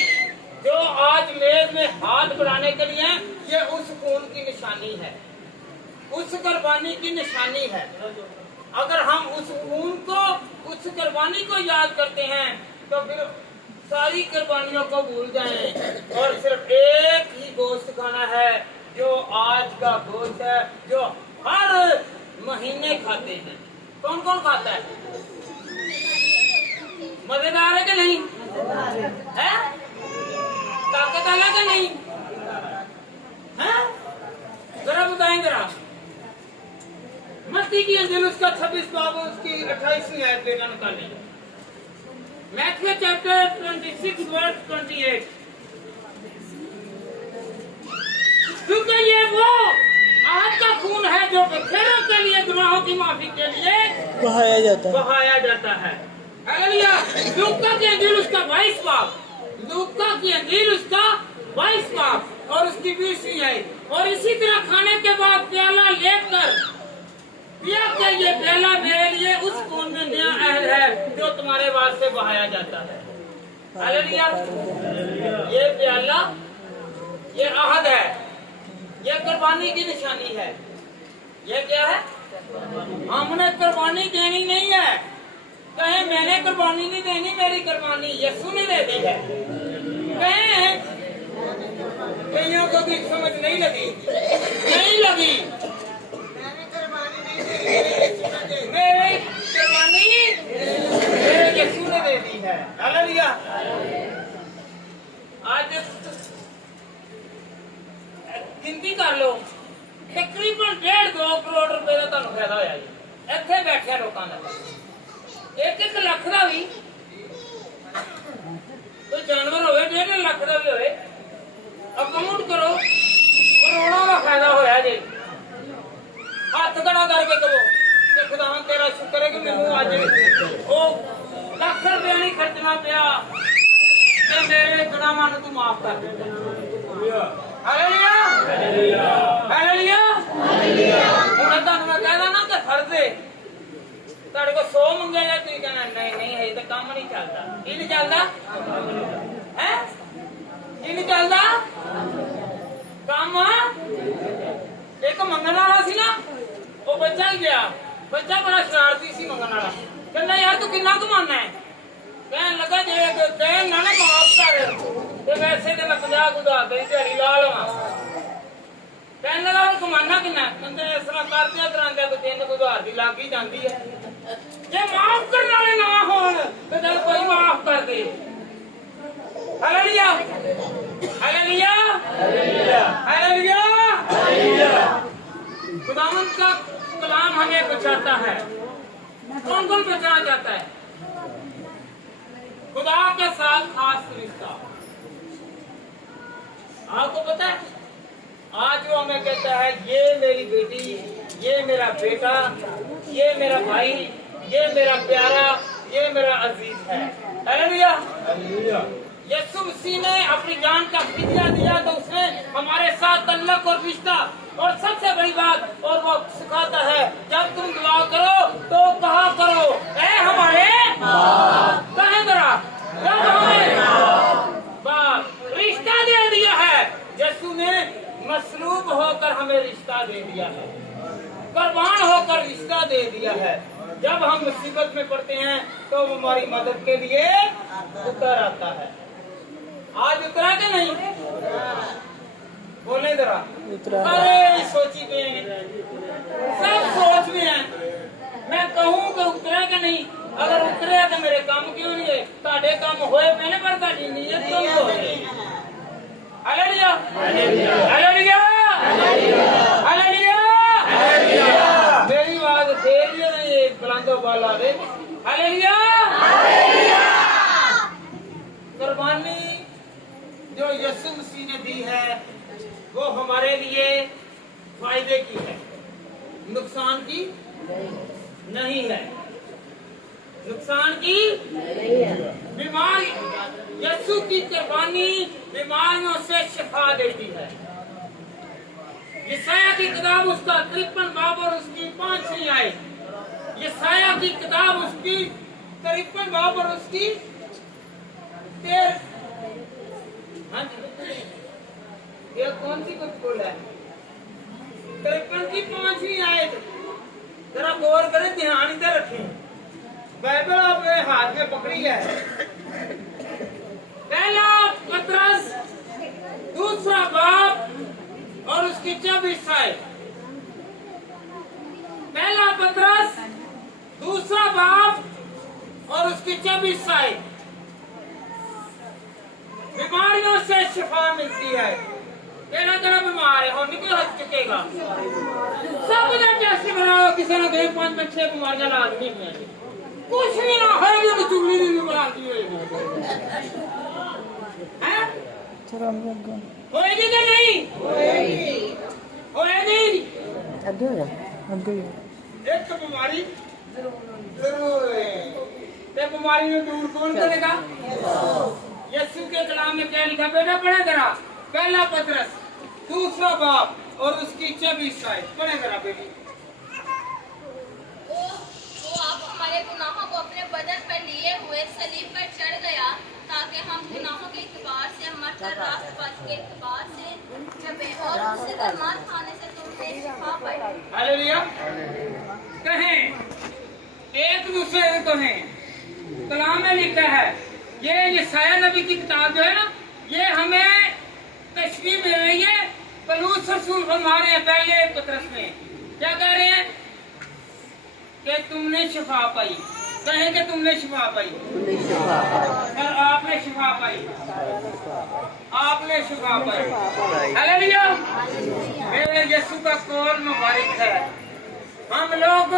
जो आज मेज में हाथ बढ़ाने के लिए है, ये उस खून की निशानी है, उस कुर्बानी की निशानी है। अगर हम उस खून को, उस कुर्बानी को याद करते हैं तो फिर सारी कुर्बानियों को भूल जाएं और सिर्फ एक ही गोश्त खाना है, जो आज का गोश्त है, जो हर महीने खाते हैं। कौन कौन खाता है? मजेदार है कि नहीं है? ताकत वाला कि नहीं है? जरा बताएं जरा। मत्ती की अंजील उसका 26 बाब उसकी 28वीं आयत लेना निकालें। Matthew chapter 26 verse 28। क्योंकि ये वो आहद का खून है जो बखेरों के लिए, गुनाहों की माफी के लिए बहाया जाता है। हालेलुया। लूका की अंजील उसका 22 बाब, लूका की अंजील उसका 22 बाब और उसकी 20वीं आयत। और इसी तरह खाने के बाद प्याला लेकर पिया के ये प्याला मेरे लिए उस खून में नया अहद है जो तुम्हारे वास्ते बहाया जाता है। हालेलुया। ये प्याला, ये अहद है, ये कुर्बानी की निशानी है। ये क्या है? हमने कुर्बानी देनी नहीं है, कहें मैंने कुर्बानी नहीं देनी, मेरी कुर्बानी यीशु ने दे दी है। कहें कईयों को भी समझ नहीं लगी, नहीं लगी। मेरी कुर्बानी मेरे यीशु ने दे दी है। हालेलुया। आज गिनती कर लो, तकरीबन 1.5-2 करोड़ रुपए का ਤੁਹਾਨੂੰ फायदा होया जी ਇੱਥੇ ਬੈਠਿਆ ਲੋਕਾਂ ਦਾ। 1-1 ਲੱਖ ਦਾ ਵੀ ਕੋਈ ਜਾਨਵਰ ਹੋਵੇ, 1.5 ਲੱਖ ਦਾ ਵੀ ਹੋਵੇ, ਅਕਾਊਂਟ ਕਰੋ, ਕਰੋੜਾਂ ਦਾ फायदा होया जी। खड़ा करके कहो कि खुदा तेरा शुक्र है कि मैनू अज वो लाख रुपया नहीं खर्चना पिया ते मेरे गुनाहां नूं तू माफ कर दे। Hallelujah hallelujah hallelujah. हुण तुहानूं मैं कहदा ना कि फर्ज है ਤੁਹਾਡੇ ਕੋਲ 100 ਮੰਗੇ ਜਾਂ ਤੁਸੀਂ कहना नहीं नहीं है तो काम नहीं चलता। की नहीं चलता है? की नहीं चलता काम? एक मंगण वाला सी ना वो बच्चा ही गया, बच्चा बड़ा शरारती सी मंगण वाला कहना यार तू कितना कमाना है? कहने लगा जे देन ना माफ कर ते वैसे तो मैं 50 गुजार दे दिहाड़ी ला लवां। कहने लगा वो कमाना कितना? कहते इस तरह करदे करांदे तो 3 गुजार दी लग ही जाती है। जे माफ करने वाले ना होण तो चल कोई माफ कर दे। Hallelujah hallelujah hallelujah hallelujah. खुदावंद का कलाम हमें बचाता है। कौन कौन बचाना चाहता है? खुदा के साथ खास रिश्ता। आपको पता है आज वो हमें कहता है ये मेरी बेटी, ये मेरा बेटा, ये मेरा भाई, ये मेरा प्यारा, ये मेरा अजीज है। Hallelujah hallelujah. यीशु मसीह ने अपनी जान का फिदिया दिया तो उसने हमारे साथ तल्लक और रिश्ता और सबसे बड़ी बात और वो सिखाता है जब तुम दुआ करो तो कहा करो ऐ हमारे कहें जरा जब हमें बाप रिश्ता दे दिया है। यीशु ने मसलूब होकर हमें रिश्ता दे दिया है, कुर्बान होकर रिश्ता दे दिया है। जब हम मुसीबत में पड़ते हैं तो वो हमारी मदद के लिए उतर आता है। आज उतरा के नहीं? बोले जरा अरे सोची पे सब सोच में है। मैं कहूँ कि उतरा के नहीं, अगर उतरे तो मेरे काम क्यों नहीं है? ताड़े काम होए पहले पर ताड़ी नीयत तो हो गई। Hallelujah hallelujah hallelujah hallelujah. मेरी आवाज फेर भी नहीं बुलंदो वाला दे। Hallelujah hallelujah. कुर्बानी जो यीशु मसीह ने दी है वो हमारे लिए फायदे की है, नुकसान की नहीं है, नुकसान की नहीं है। बीमारी यीशु की कुर्बानी बीमारियों से शिफा देती है। यशायाह की किताब उसका 53 बाब और उसकी 5 आए। यशायाह की किताब उसकी 53 बाब और उसकी 13। हाँ जी ये कौन सी कुछ बोल है? 53 की 5 आयत जरा गौर करें, ध्यान इधर रखें। बाइबल आपने हाथ में पकड़ी है। पहला पत्रस 2 बाब और उसकी 24 आयत। पहला पत्रस 2 बाब और उसकी 24 आयत। बीमारियों से शिफा मिलती है। तेरा तेरा बीमार है और निकल हट चुकेगा। सब टेस्ट बनाओ, किसी न कहीं 5-6 बीमारियां लाजमी हैं। कुछ भी ना होगी तो चुगली नहीं बीमारी होएगी कि नहीं? होएगी। एक तो बीमारी जरूर है। ते बीमारी में दूर कौन करेगा? यीशु के कलाम में क्या लिखा? बेटा पढ़े जरा। पहला पत्रस 2 बाब और उसकी 24 आयत पढ़े जरा बेटी। वो आप हमारे गुनाहों को अपने बदन पर लिए हुए सलीब पर चढ़ गया ताकि हम गुनाहों के एतबार से मरकर रास्त बात के एतबार से जबे और उससे दरमान खाने से तुमसे शिफा पाई। हालेलुया। कहें एक दूसरे से कहें। कलाम में लिखा है ये यशायाह नबी की किताब जो है ना, ये हमें तशबीह मिल रही है। पौलुस रसूल हमारे पहले पत्रस में क्या कह रहे हैं कि तुमने शिफा पाई। कहें कि तुमने शिफा पाई। सर आपने शिफा पाई, आपने शिफा पाई। हालेलुया। मेरे यीशु का कौल मुबारक है। हम लोग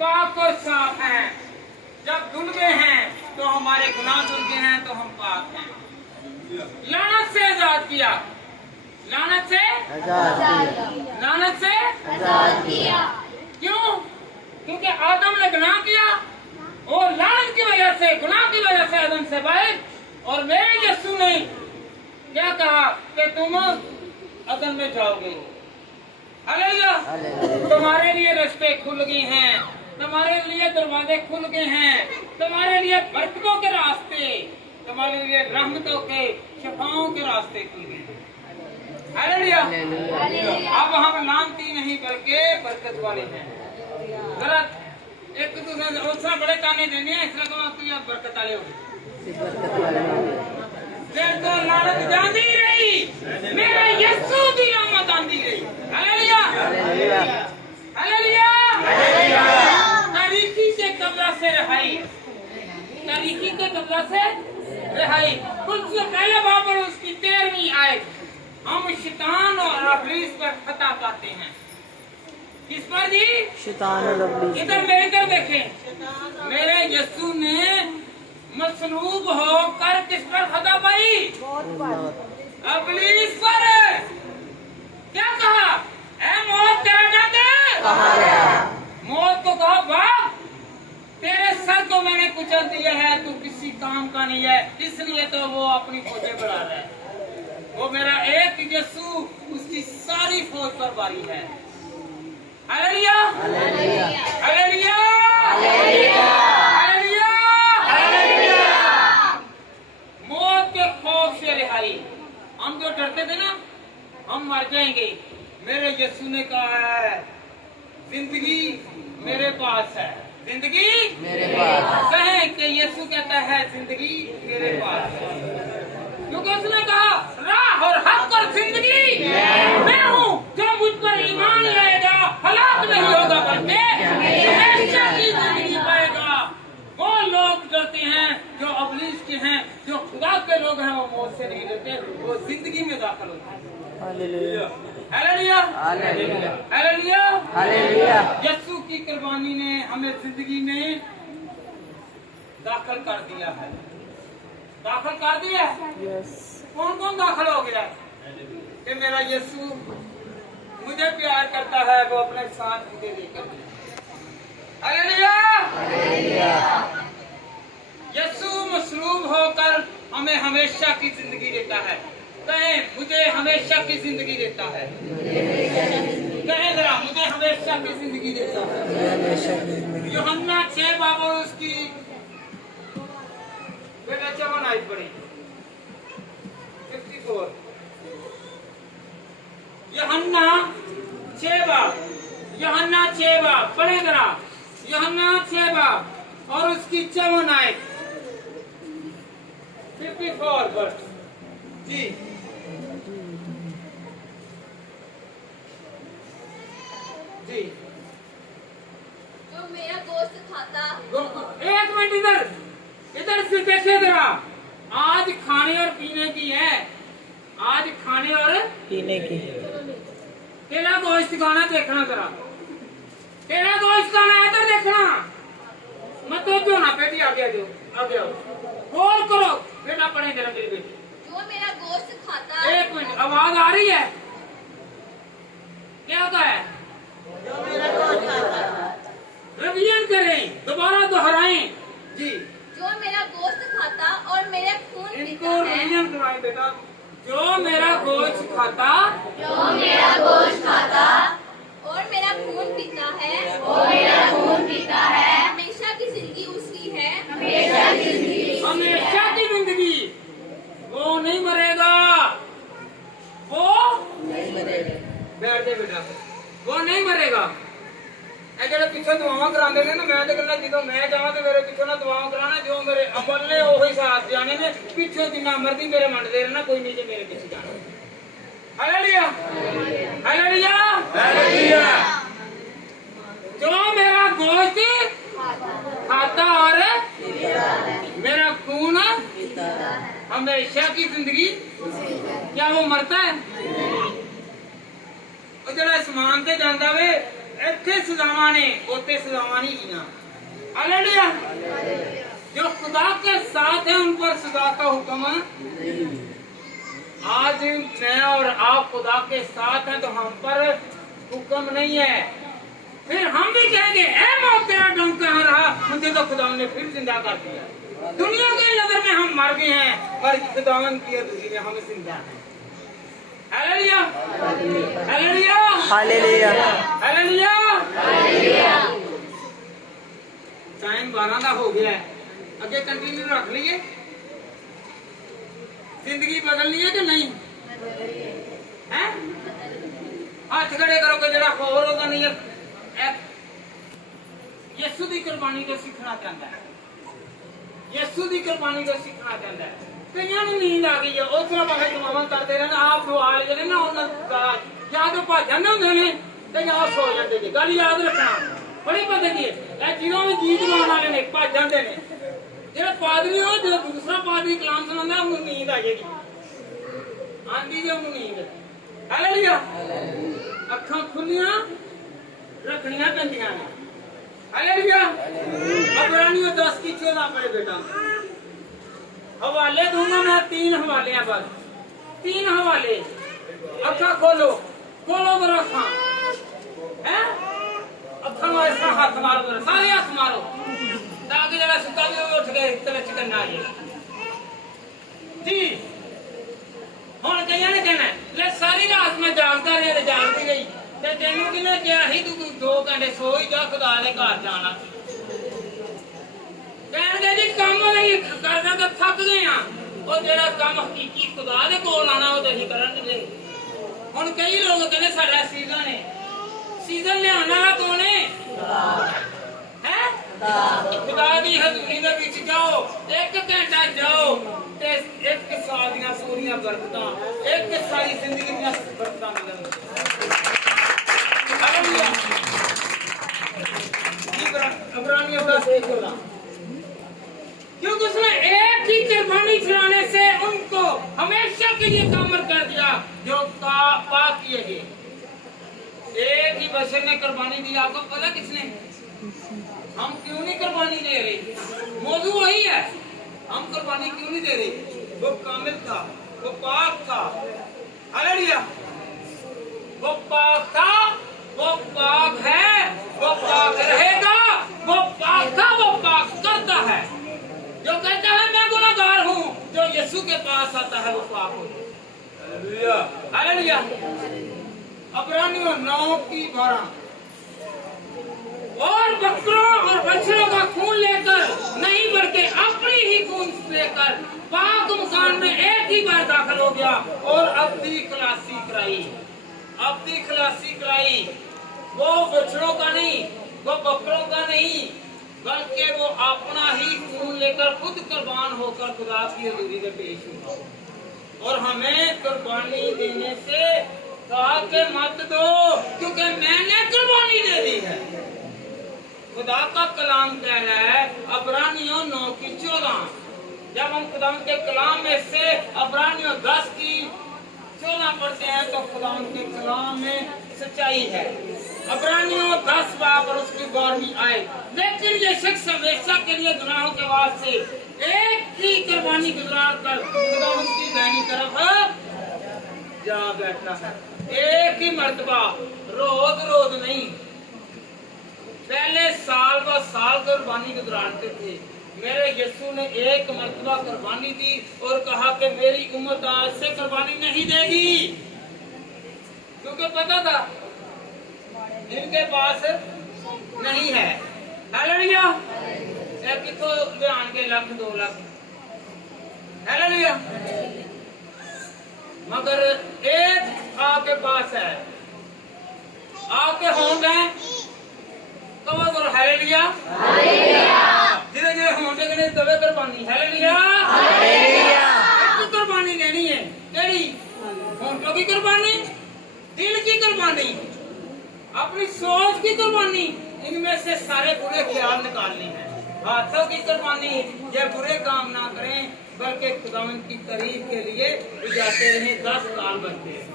पाक और साफ हैं। जब धुल गए हैं तो हमारे गुनाह धुल गए हैं तो हम पाक हैं। लानत से आजाद किया, लानत से आजाद किया। क्योंकि आदम ने गुनाह किया और लानत की वजह से, गुनाह की वजह से आदम से बाहर, और मेरे यीशु ने क्या कहा कि तुम अदन में जाओगे। हालेलुया। तुम्हारे लिए रास्ते खुल गए हैं, तुम्हारे लिए दरवाजे खुल गए हैं, तुम्हारे लिए बरकतों के रास्ते, तुम्हारे लिए रहमतों के, शफाओं के रास्ते खुल गए हैं। हालेलुया। अब हम लानती नहीं बल्कि बरकत वाले हैं। जरा एक दूसरे उससे बड़े ताने देने हैं, इसलिए तो तू यार बरकत वाले हो। फिर तो लानत जाती रही, मेरा यीशु की रहमत आती रही। हालेलुया। हालेलुया। तारीकी के कब्जा से रिहाई, तारीकी के कब्जा से रिहाई। कुछ पहले बाबर उसकी 13वीं आयत, हम शैतान और इब्लीस पर फतह पाते हैं। किस पर जी? शैतान और इब्लीस। इधर मेरी तरफ देखें, मेरे यीशु ने मसलूब होकर किस पर फतह पाई? इब्लीस पर। क्या कहा? ऐ मौत तेरा डंक कहाँ गया? मौत को कहा बाप तेरे सर को मैंने कुचल दिया है, तू किसी काम का नहीं है, इसलिए तो वो अपनी फौजें बढ़ा रहा है। वो मेरा एक यीशु उसकी सारी फौज पर बारी है। हालेलुया। हालेलुया। हालेलुया। हालेलुया। मौत के खौफ से रिहाई। हम जो डरते थे ना हम मर जाएंगे, मेरे यीशु ने कहा है जिंदगी मेरे पास है, जिंदगी मेरे पास। कहें कि यीशु कहता है जिंदगी मेरे पास है, क्योंकि उसने कहा राह और हक और जिंदगी मैं हूँ, जो मुझ पर ईमान लाएगा हलाक नहीं होगा बल्कि हमेशा की जिंदगी पाएगा। वो लोग डरते हैं जो इब्लीस के हैं, जो खुदा के लोग हैं, वो मौत से नहीं डरते, वो जिंदगी में दाखिल होते हैं। Hallelujah. Hallelujah. Hallelujah. Hallelujah. Hallelujah. Yeshu की कुर्बानी ने हमें जिंदगी में दाखिल कर दिया है, दाखिल कर दिया है। यस। कौन कौन दाखिल हो गया कि मेरा यीशु मुझे प्यार करता है, वो अपने साथ मुझे लेकर। हालेलुया। हालेलुया। यीशु मसलूब होकर हमें हमेशा की जिंदगी देता है। कहें मुझे हमेशा की जिंदगी देता है। कहें जरा मुझे हमेशा की जिंदगी देता है। हमेशा की जिंदगी। यूहन्ना 6 बाब और उसकी बेटा 54 आयत पढ़ी 54। यूहन्ना 6 बाब, यूहन्ना 6 बाब पढ़े जरा, यूहन्ना 6 बाब और उसकी 54 आयत 54 वर्ष जी। जी जो मेरा गोश्त खाता, एक मिनट इधर से देखिए जरा, आज खाने और पीने की है, आज खाने और पीने की। तेरा गोश्त खाना देखना जरा, तेरा गोश्त खाना है इधर देखना, मत तो ना बेटी आगे आओ और करो बेटा, पढ़े जरा मेरी बेटी। जो मेरा गोश्त खाता, एक मिनट आवाज आ रही है? क्या होता है? रिवीजन करें, दोबारा दोहराएं जी। जो मेरा गोश्त खाता और मेरा खून पीता इनको है, रिवीजन करवाएं बेटा। जो मेरा गोश्त खाता, जो मेरा गोश्त खाता और मेरा खून पीता है, और मेरा खून पीता है, हमेशा की जिंदगी उसकी है, हमेशा की जिंदगी, हमेशा की जिंदगी। वो नहीं मरेगा, वो नहीं मरेगा। बैठ जा बेटा, वो नहीं मरेगा। ਜਿਹੜੇ ਪਿੱਛੇ ਦੁਆਵਾਂ ਕਰਾਉਂਦੇ ਨੇ ਨਾ, ਮੈਂ ਤੇ ਕਹਿੰਦਾ ਜਦੋਂ ਮੈਂ ਜਾਵਾਂ ਤੇ ਮੇਰੇ ਪਿੱਛੇ ਨਾ ਦੁਆਵਾਂ ਕਰਾਣਾ, ਜੋ ਮੇਰੇ ਅਮਲ ਨੇ ਉਹੀ ਸਾਥ ਜਾਣੇ ਨੇ, ਪਿੱਛੇ ਜਿੰਨਾ ਮਰਜ਼ੀ ਮੇਰੇ ਮੰਨਦੇ ਰਹਿਣਾ, ਕੋਈ ਨਹੀਂ ਜੇ ਮੇਰੇ ਪਿੱਛੇ ਜਾਣਾ। ਹਾਲੇਲੂਇਆ। हालेलुया। हालेलुया। जो मेरा गोश्त खाता और मेरा खून हमेशा की जिंदगी, क्या वो मरता है? और जरा आसमान से जाता वे इतने सजावा ने उतने सजावा नहीं गिना। हालेलुया। जो खुदा के साथ है उन पर सजा का हुक्म। आज मैं और आप खुदा के साथ हैं तो हम पर हुक्म नहीं है। फिर हम भी कहेंगे ए मौत तेरा दम कहाँ रहा, मुझे तो खुदावन ने फिर जिंदा कर दिया। दुनिया के नजर में हम मर गए हैं, पर खुदावन की अदली में हम जिंदा हैं। Hallelujah, hallelujah, hallelujah, hallelujah. Time 12 का हो गया है, अगे कंटिन्यू रख लीए। जिंदगी बदलनी है कि नहीं है? हाथ खड़े करोगे जरा होर होगा नहीं है। यीशु की कुर्बानी को सीखना चाहता है, यीशु की कुर्बानी को सीखना चाहता है। कईयां नूं नींद आ गई है, उस तरह भावे दुआवां करते रहना, आप सवाल जिहड़े ना उन्हां या तो भज जांदे हुंदे ने ते या सो जांदे जी। गल याद रखना बड़ी पता की है, जिन्हों भी गीत गाने वाले ने भज जांदे ने। जेड़ा पादरी हो, जो दूसरा पादरी कलाम सुनांदा उन्हें नींद आ जाएगी, आंदी जी उन्हें नींद। हालेलुया, अखां खुलियां रखनियां पैंदियां ने। हालेलुया, इब्रानियों 10 की 14 पढ़े बेटा। हवाले दूंगा मैं, 3 हवाले हैं बस, 3 हवाले। अखा खोलो, खोलो जरा अखा, हैं अखा में ऐसा हाथ मारो जरा, सारे हाथ मारो ताकि जरा सुता भी उठ गए तेरे चिकन आ जाए जी। हुण कईयां ने कहना ले सारी रात मैं जागदा रहा ते जागदी रही ते तैनूं किहने कहा ही तू 2 घंटे सो ही जा, खुदा दे घर जाना। कहणगे जी काम नहीं करदा तो थक गए आ, ਉਹ ਜਿਹੜਾ ਕੰਮ ਹਕੀਕੀ ਖੁਦਾ ਦੇ ਕੋਲ ਆਣਾ ਉਹ ਤੇ ਅਸੀਂ ਕਰਾਂਗੇ। ਹੁਣ ਕਈ ਲੋਕ ਕਹਿੰਦੇ ਸਾਡਾ ਸੀਜ਼ਨ ਹੈ, ਸੀਜ਼ਨ ਲਿਆਉਣ ਵਾਲਾ ਕੌਣ ਹੈ? ਹੈ ਖੁਦਾ ਦੀ ਹਜ਼ੂਰੀ ਦੇ ਵਿੱਚ ਜਾਓ, 1 ਘੰਟਾ ਜਾਓ ਤੇ 1 ਸਾਲ ਦੀਆਂ ਸੋਹਣੀਆਂ ਬਰਕਤਾਂ, 1 ਸਾਰੀ ਜ਼ਿੰਦਗੀ ਦੀਆਂ ਬਰਕਤਾਂ ਮਿਲਣਗੀਆਂ। ਹਾਲੇਲੂਇਆ। इब्रानियों 10:14, क्योंकि उसने एक ही कुर्बानी चढ़ाने से उनको हमेशा के लिए कामर कर दिया जो पाप किए गए। एक ही बशर ने कुर्बानी दी। आपको पता किसने? हम क्यों नहीं कुर्बानी दे रहे? मौजू वही है, हम कुर्बानी क्यों नहीं दे रहे? वो कामिल था, वो पाक था। हालेलुया, वो पाक था, वो पाक है, वो पाक रहेगा, वो पाक था, वो पाक करता है। जो कहता है मैं गुनाहगार हूँ, जो यीशु के पास आता है वो पाक होता है। Hallelujah, hallelujah. इब्रानियों 9:12, और बकरों और बछड़ों का खून लेकर नहीं बल्कि अपनी ही खून लेकर पाक मकान में एक ही बार दाखिल हो गया और अब्दी खलासी कराई, अब्दी खलासी कराई। वो बछड़ों का नहीं, वो बकरों का नहीं, बल्कि वो अपना ही खून लेकर खुद कुर्बान होकर खुदा की हज़ूरी में पेश हुआ। और हमें कुर्बानी देने से कहा कि मत दो, क्योंकि मैंने कुर्बानी दे दी है। खुदा का कलाम कह रहा है इब्रानियों 9:14। जब हम खुदा के कलाम में से इब्रानियों 10:14 पढ़ते हैं तो खुदा के कलाम में सच्चाई है। इब्रानियों 10 बाब और उसकी 12वीं आयत। लेकिन ये शख्स हमेशा के लिए गुनाहों के वास्ते एक ही कुर्बानी गुजार कर खुदा की दाहिनी तरफ जा बैठा है। एक ही मर्तबा, रोज रोज नहीं। पहले साल ब साल कुर्बानी गुजारते थे। मेरे यीशु ने एक मर्तबा कुर्बानी दी और कहा कि मेरी उम्मत आज से कुर्बानी नहीं देगी, क्योंकि पता था इनके पास नहीं है। हालेलुया, कितों ध्यान के 1 2 लाख। हालेलुया, मगर एक आपके पास है, आपके होंगे कब और हालेलुया, धीरे धीरे होंगे कि नहीं तबे कुर्बानी। हालेलुया, एक कुर्बानी लेनी है। केड़ी? होंठों की कुर्बानी, दिल की कुर्बानी, अपनी सोच की कुर्बानी, इनमें से सारे बुरे ख्याल निकालने हैं। हाथों की कुर्बानी, ये बुरे काम ना करें बल्कि खुदावंद की तारीफ के लिए जाते रहे, 10 साल बनते हैं।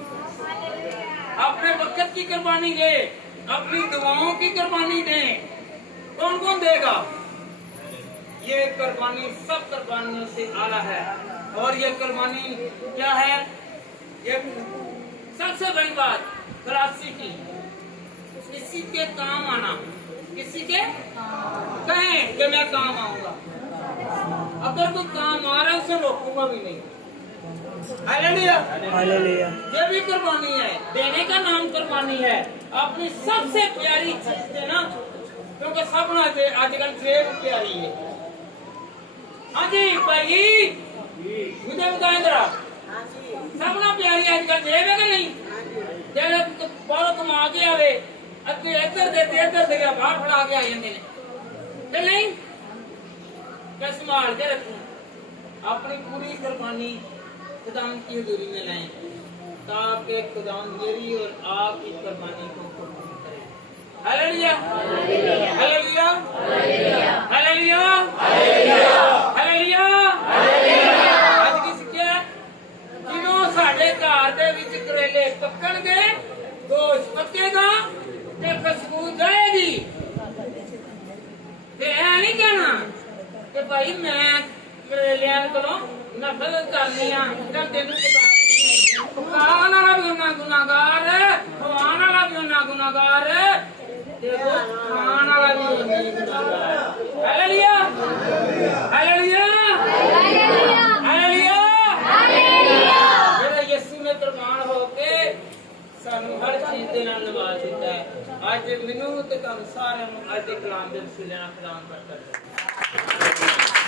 अपने वक्त की कुर्बानी दे, अपनी दुआओं की कुर्बानी दें। कौन कौन देगा? ये कुर्बानी सब कुर्बानियों से आला है। और ये कुर्बानी क्या है? ये सबसे बड़ी बात खलासी की, किसी के काम आना, किसी के कहें कि मैं काम आऊंगा, अगर कोई काम आ रहा है उसे रोकूंगा भी नहीं। हालेलुया। हालेलुया। ये भी कुर्बानी है, देने का नाम कुर्बानी है। अपनी सबसे प्यारी चीज देना, क्योंकि सब ना आजकल जेब प्यारी है। हाँ जी भाई, मुझे बताएं जरा, सब ना प्यारी आजकल जेब है कि नहीं? जैसे बाहर कमा के आवे, अगे इधर दे बाहर फड़ा के आ जाते हैं, ते नहीं? मैं संभाल के रखूं, अपनी पूरी कुर्बानी खुदाम की हजूरी में लाएं, ताकि खुदाम मेरी और आपकी कुर्बानी को कबूल करे। Hallelujah, hallelujah, hallelujah, hallelujah, hallelujah. आज की सिक्ख्या जिन्हों साडे घर दे विच करेले पकणगे, गोश्त पकेगा ते खुशबू जाएगी। ते ऐ नहीं कहना कि भाई मैं करेलियां कोलों नफरत करनी आ, ते तेनू पकाउण वाला भी होना गुनाहगार, खवाउण वाला भी होना गुनाहगार, ते खाण वाला भी होना गुनाहगार। Hallelujah, hallelujah, hallelujah, hallelujah. मेरा यीशु ने कुर्बान होके सानू हर चीज दे नाल नवाज दिता है। आज मैनू ते तुहानू सारिਆਂ ਨੂੰ ਅੱਜ ਦੇ ਕਲਾਮ ਦੇ ਵਸੀਲੇ ਨਾਲ ਖੁਦਾਵੰਦ ਬਰਕਤ ਦੇ।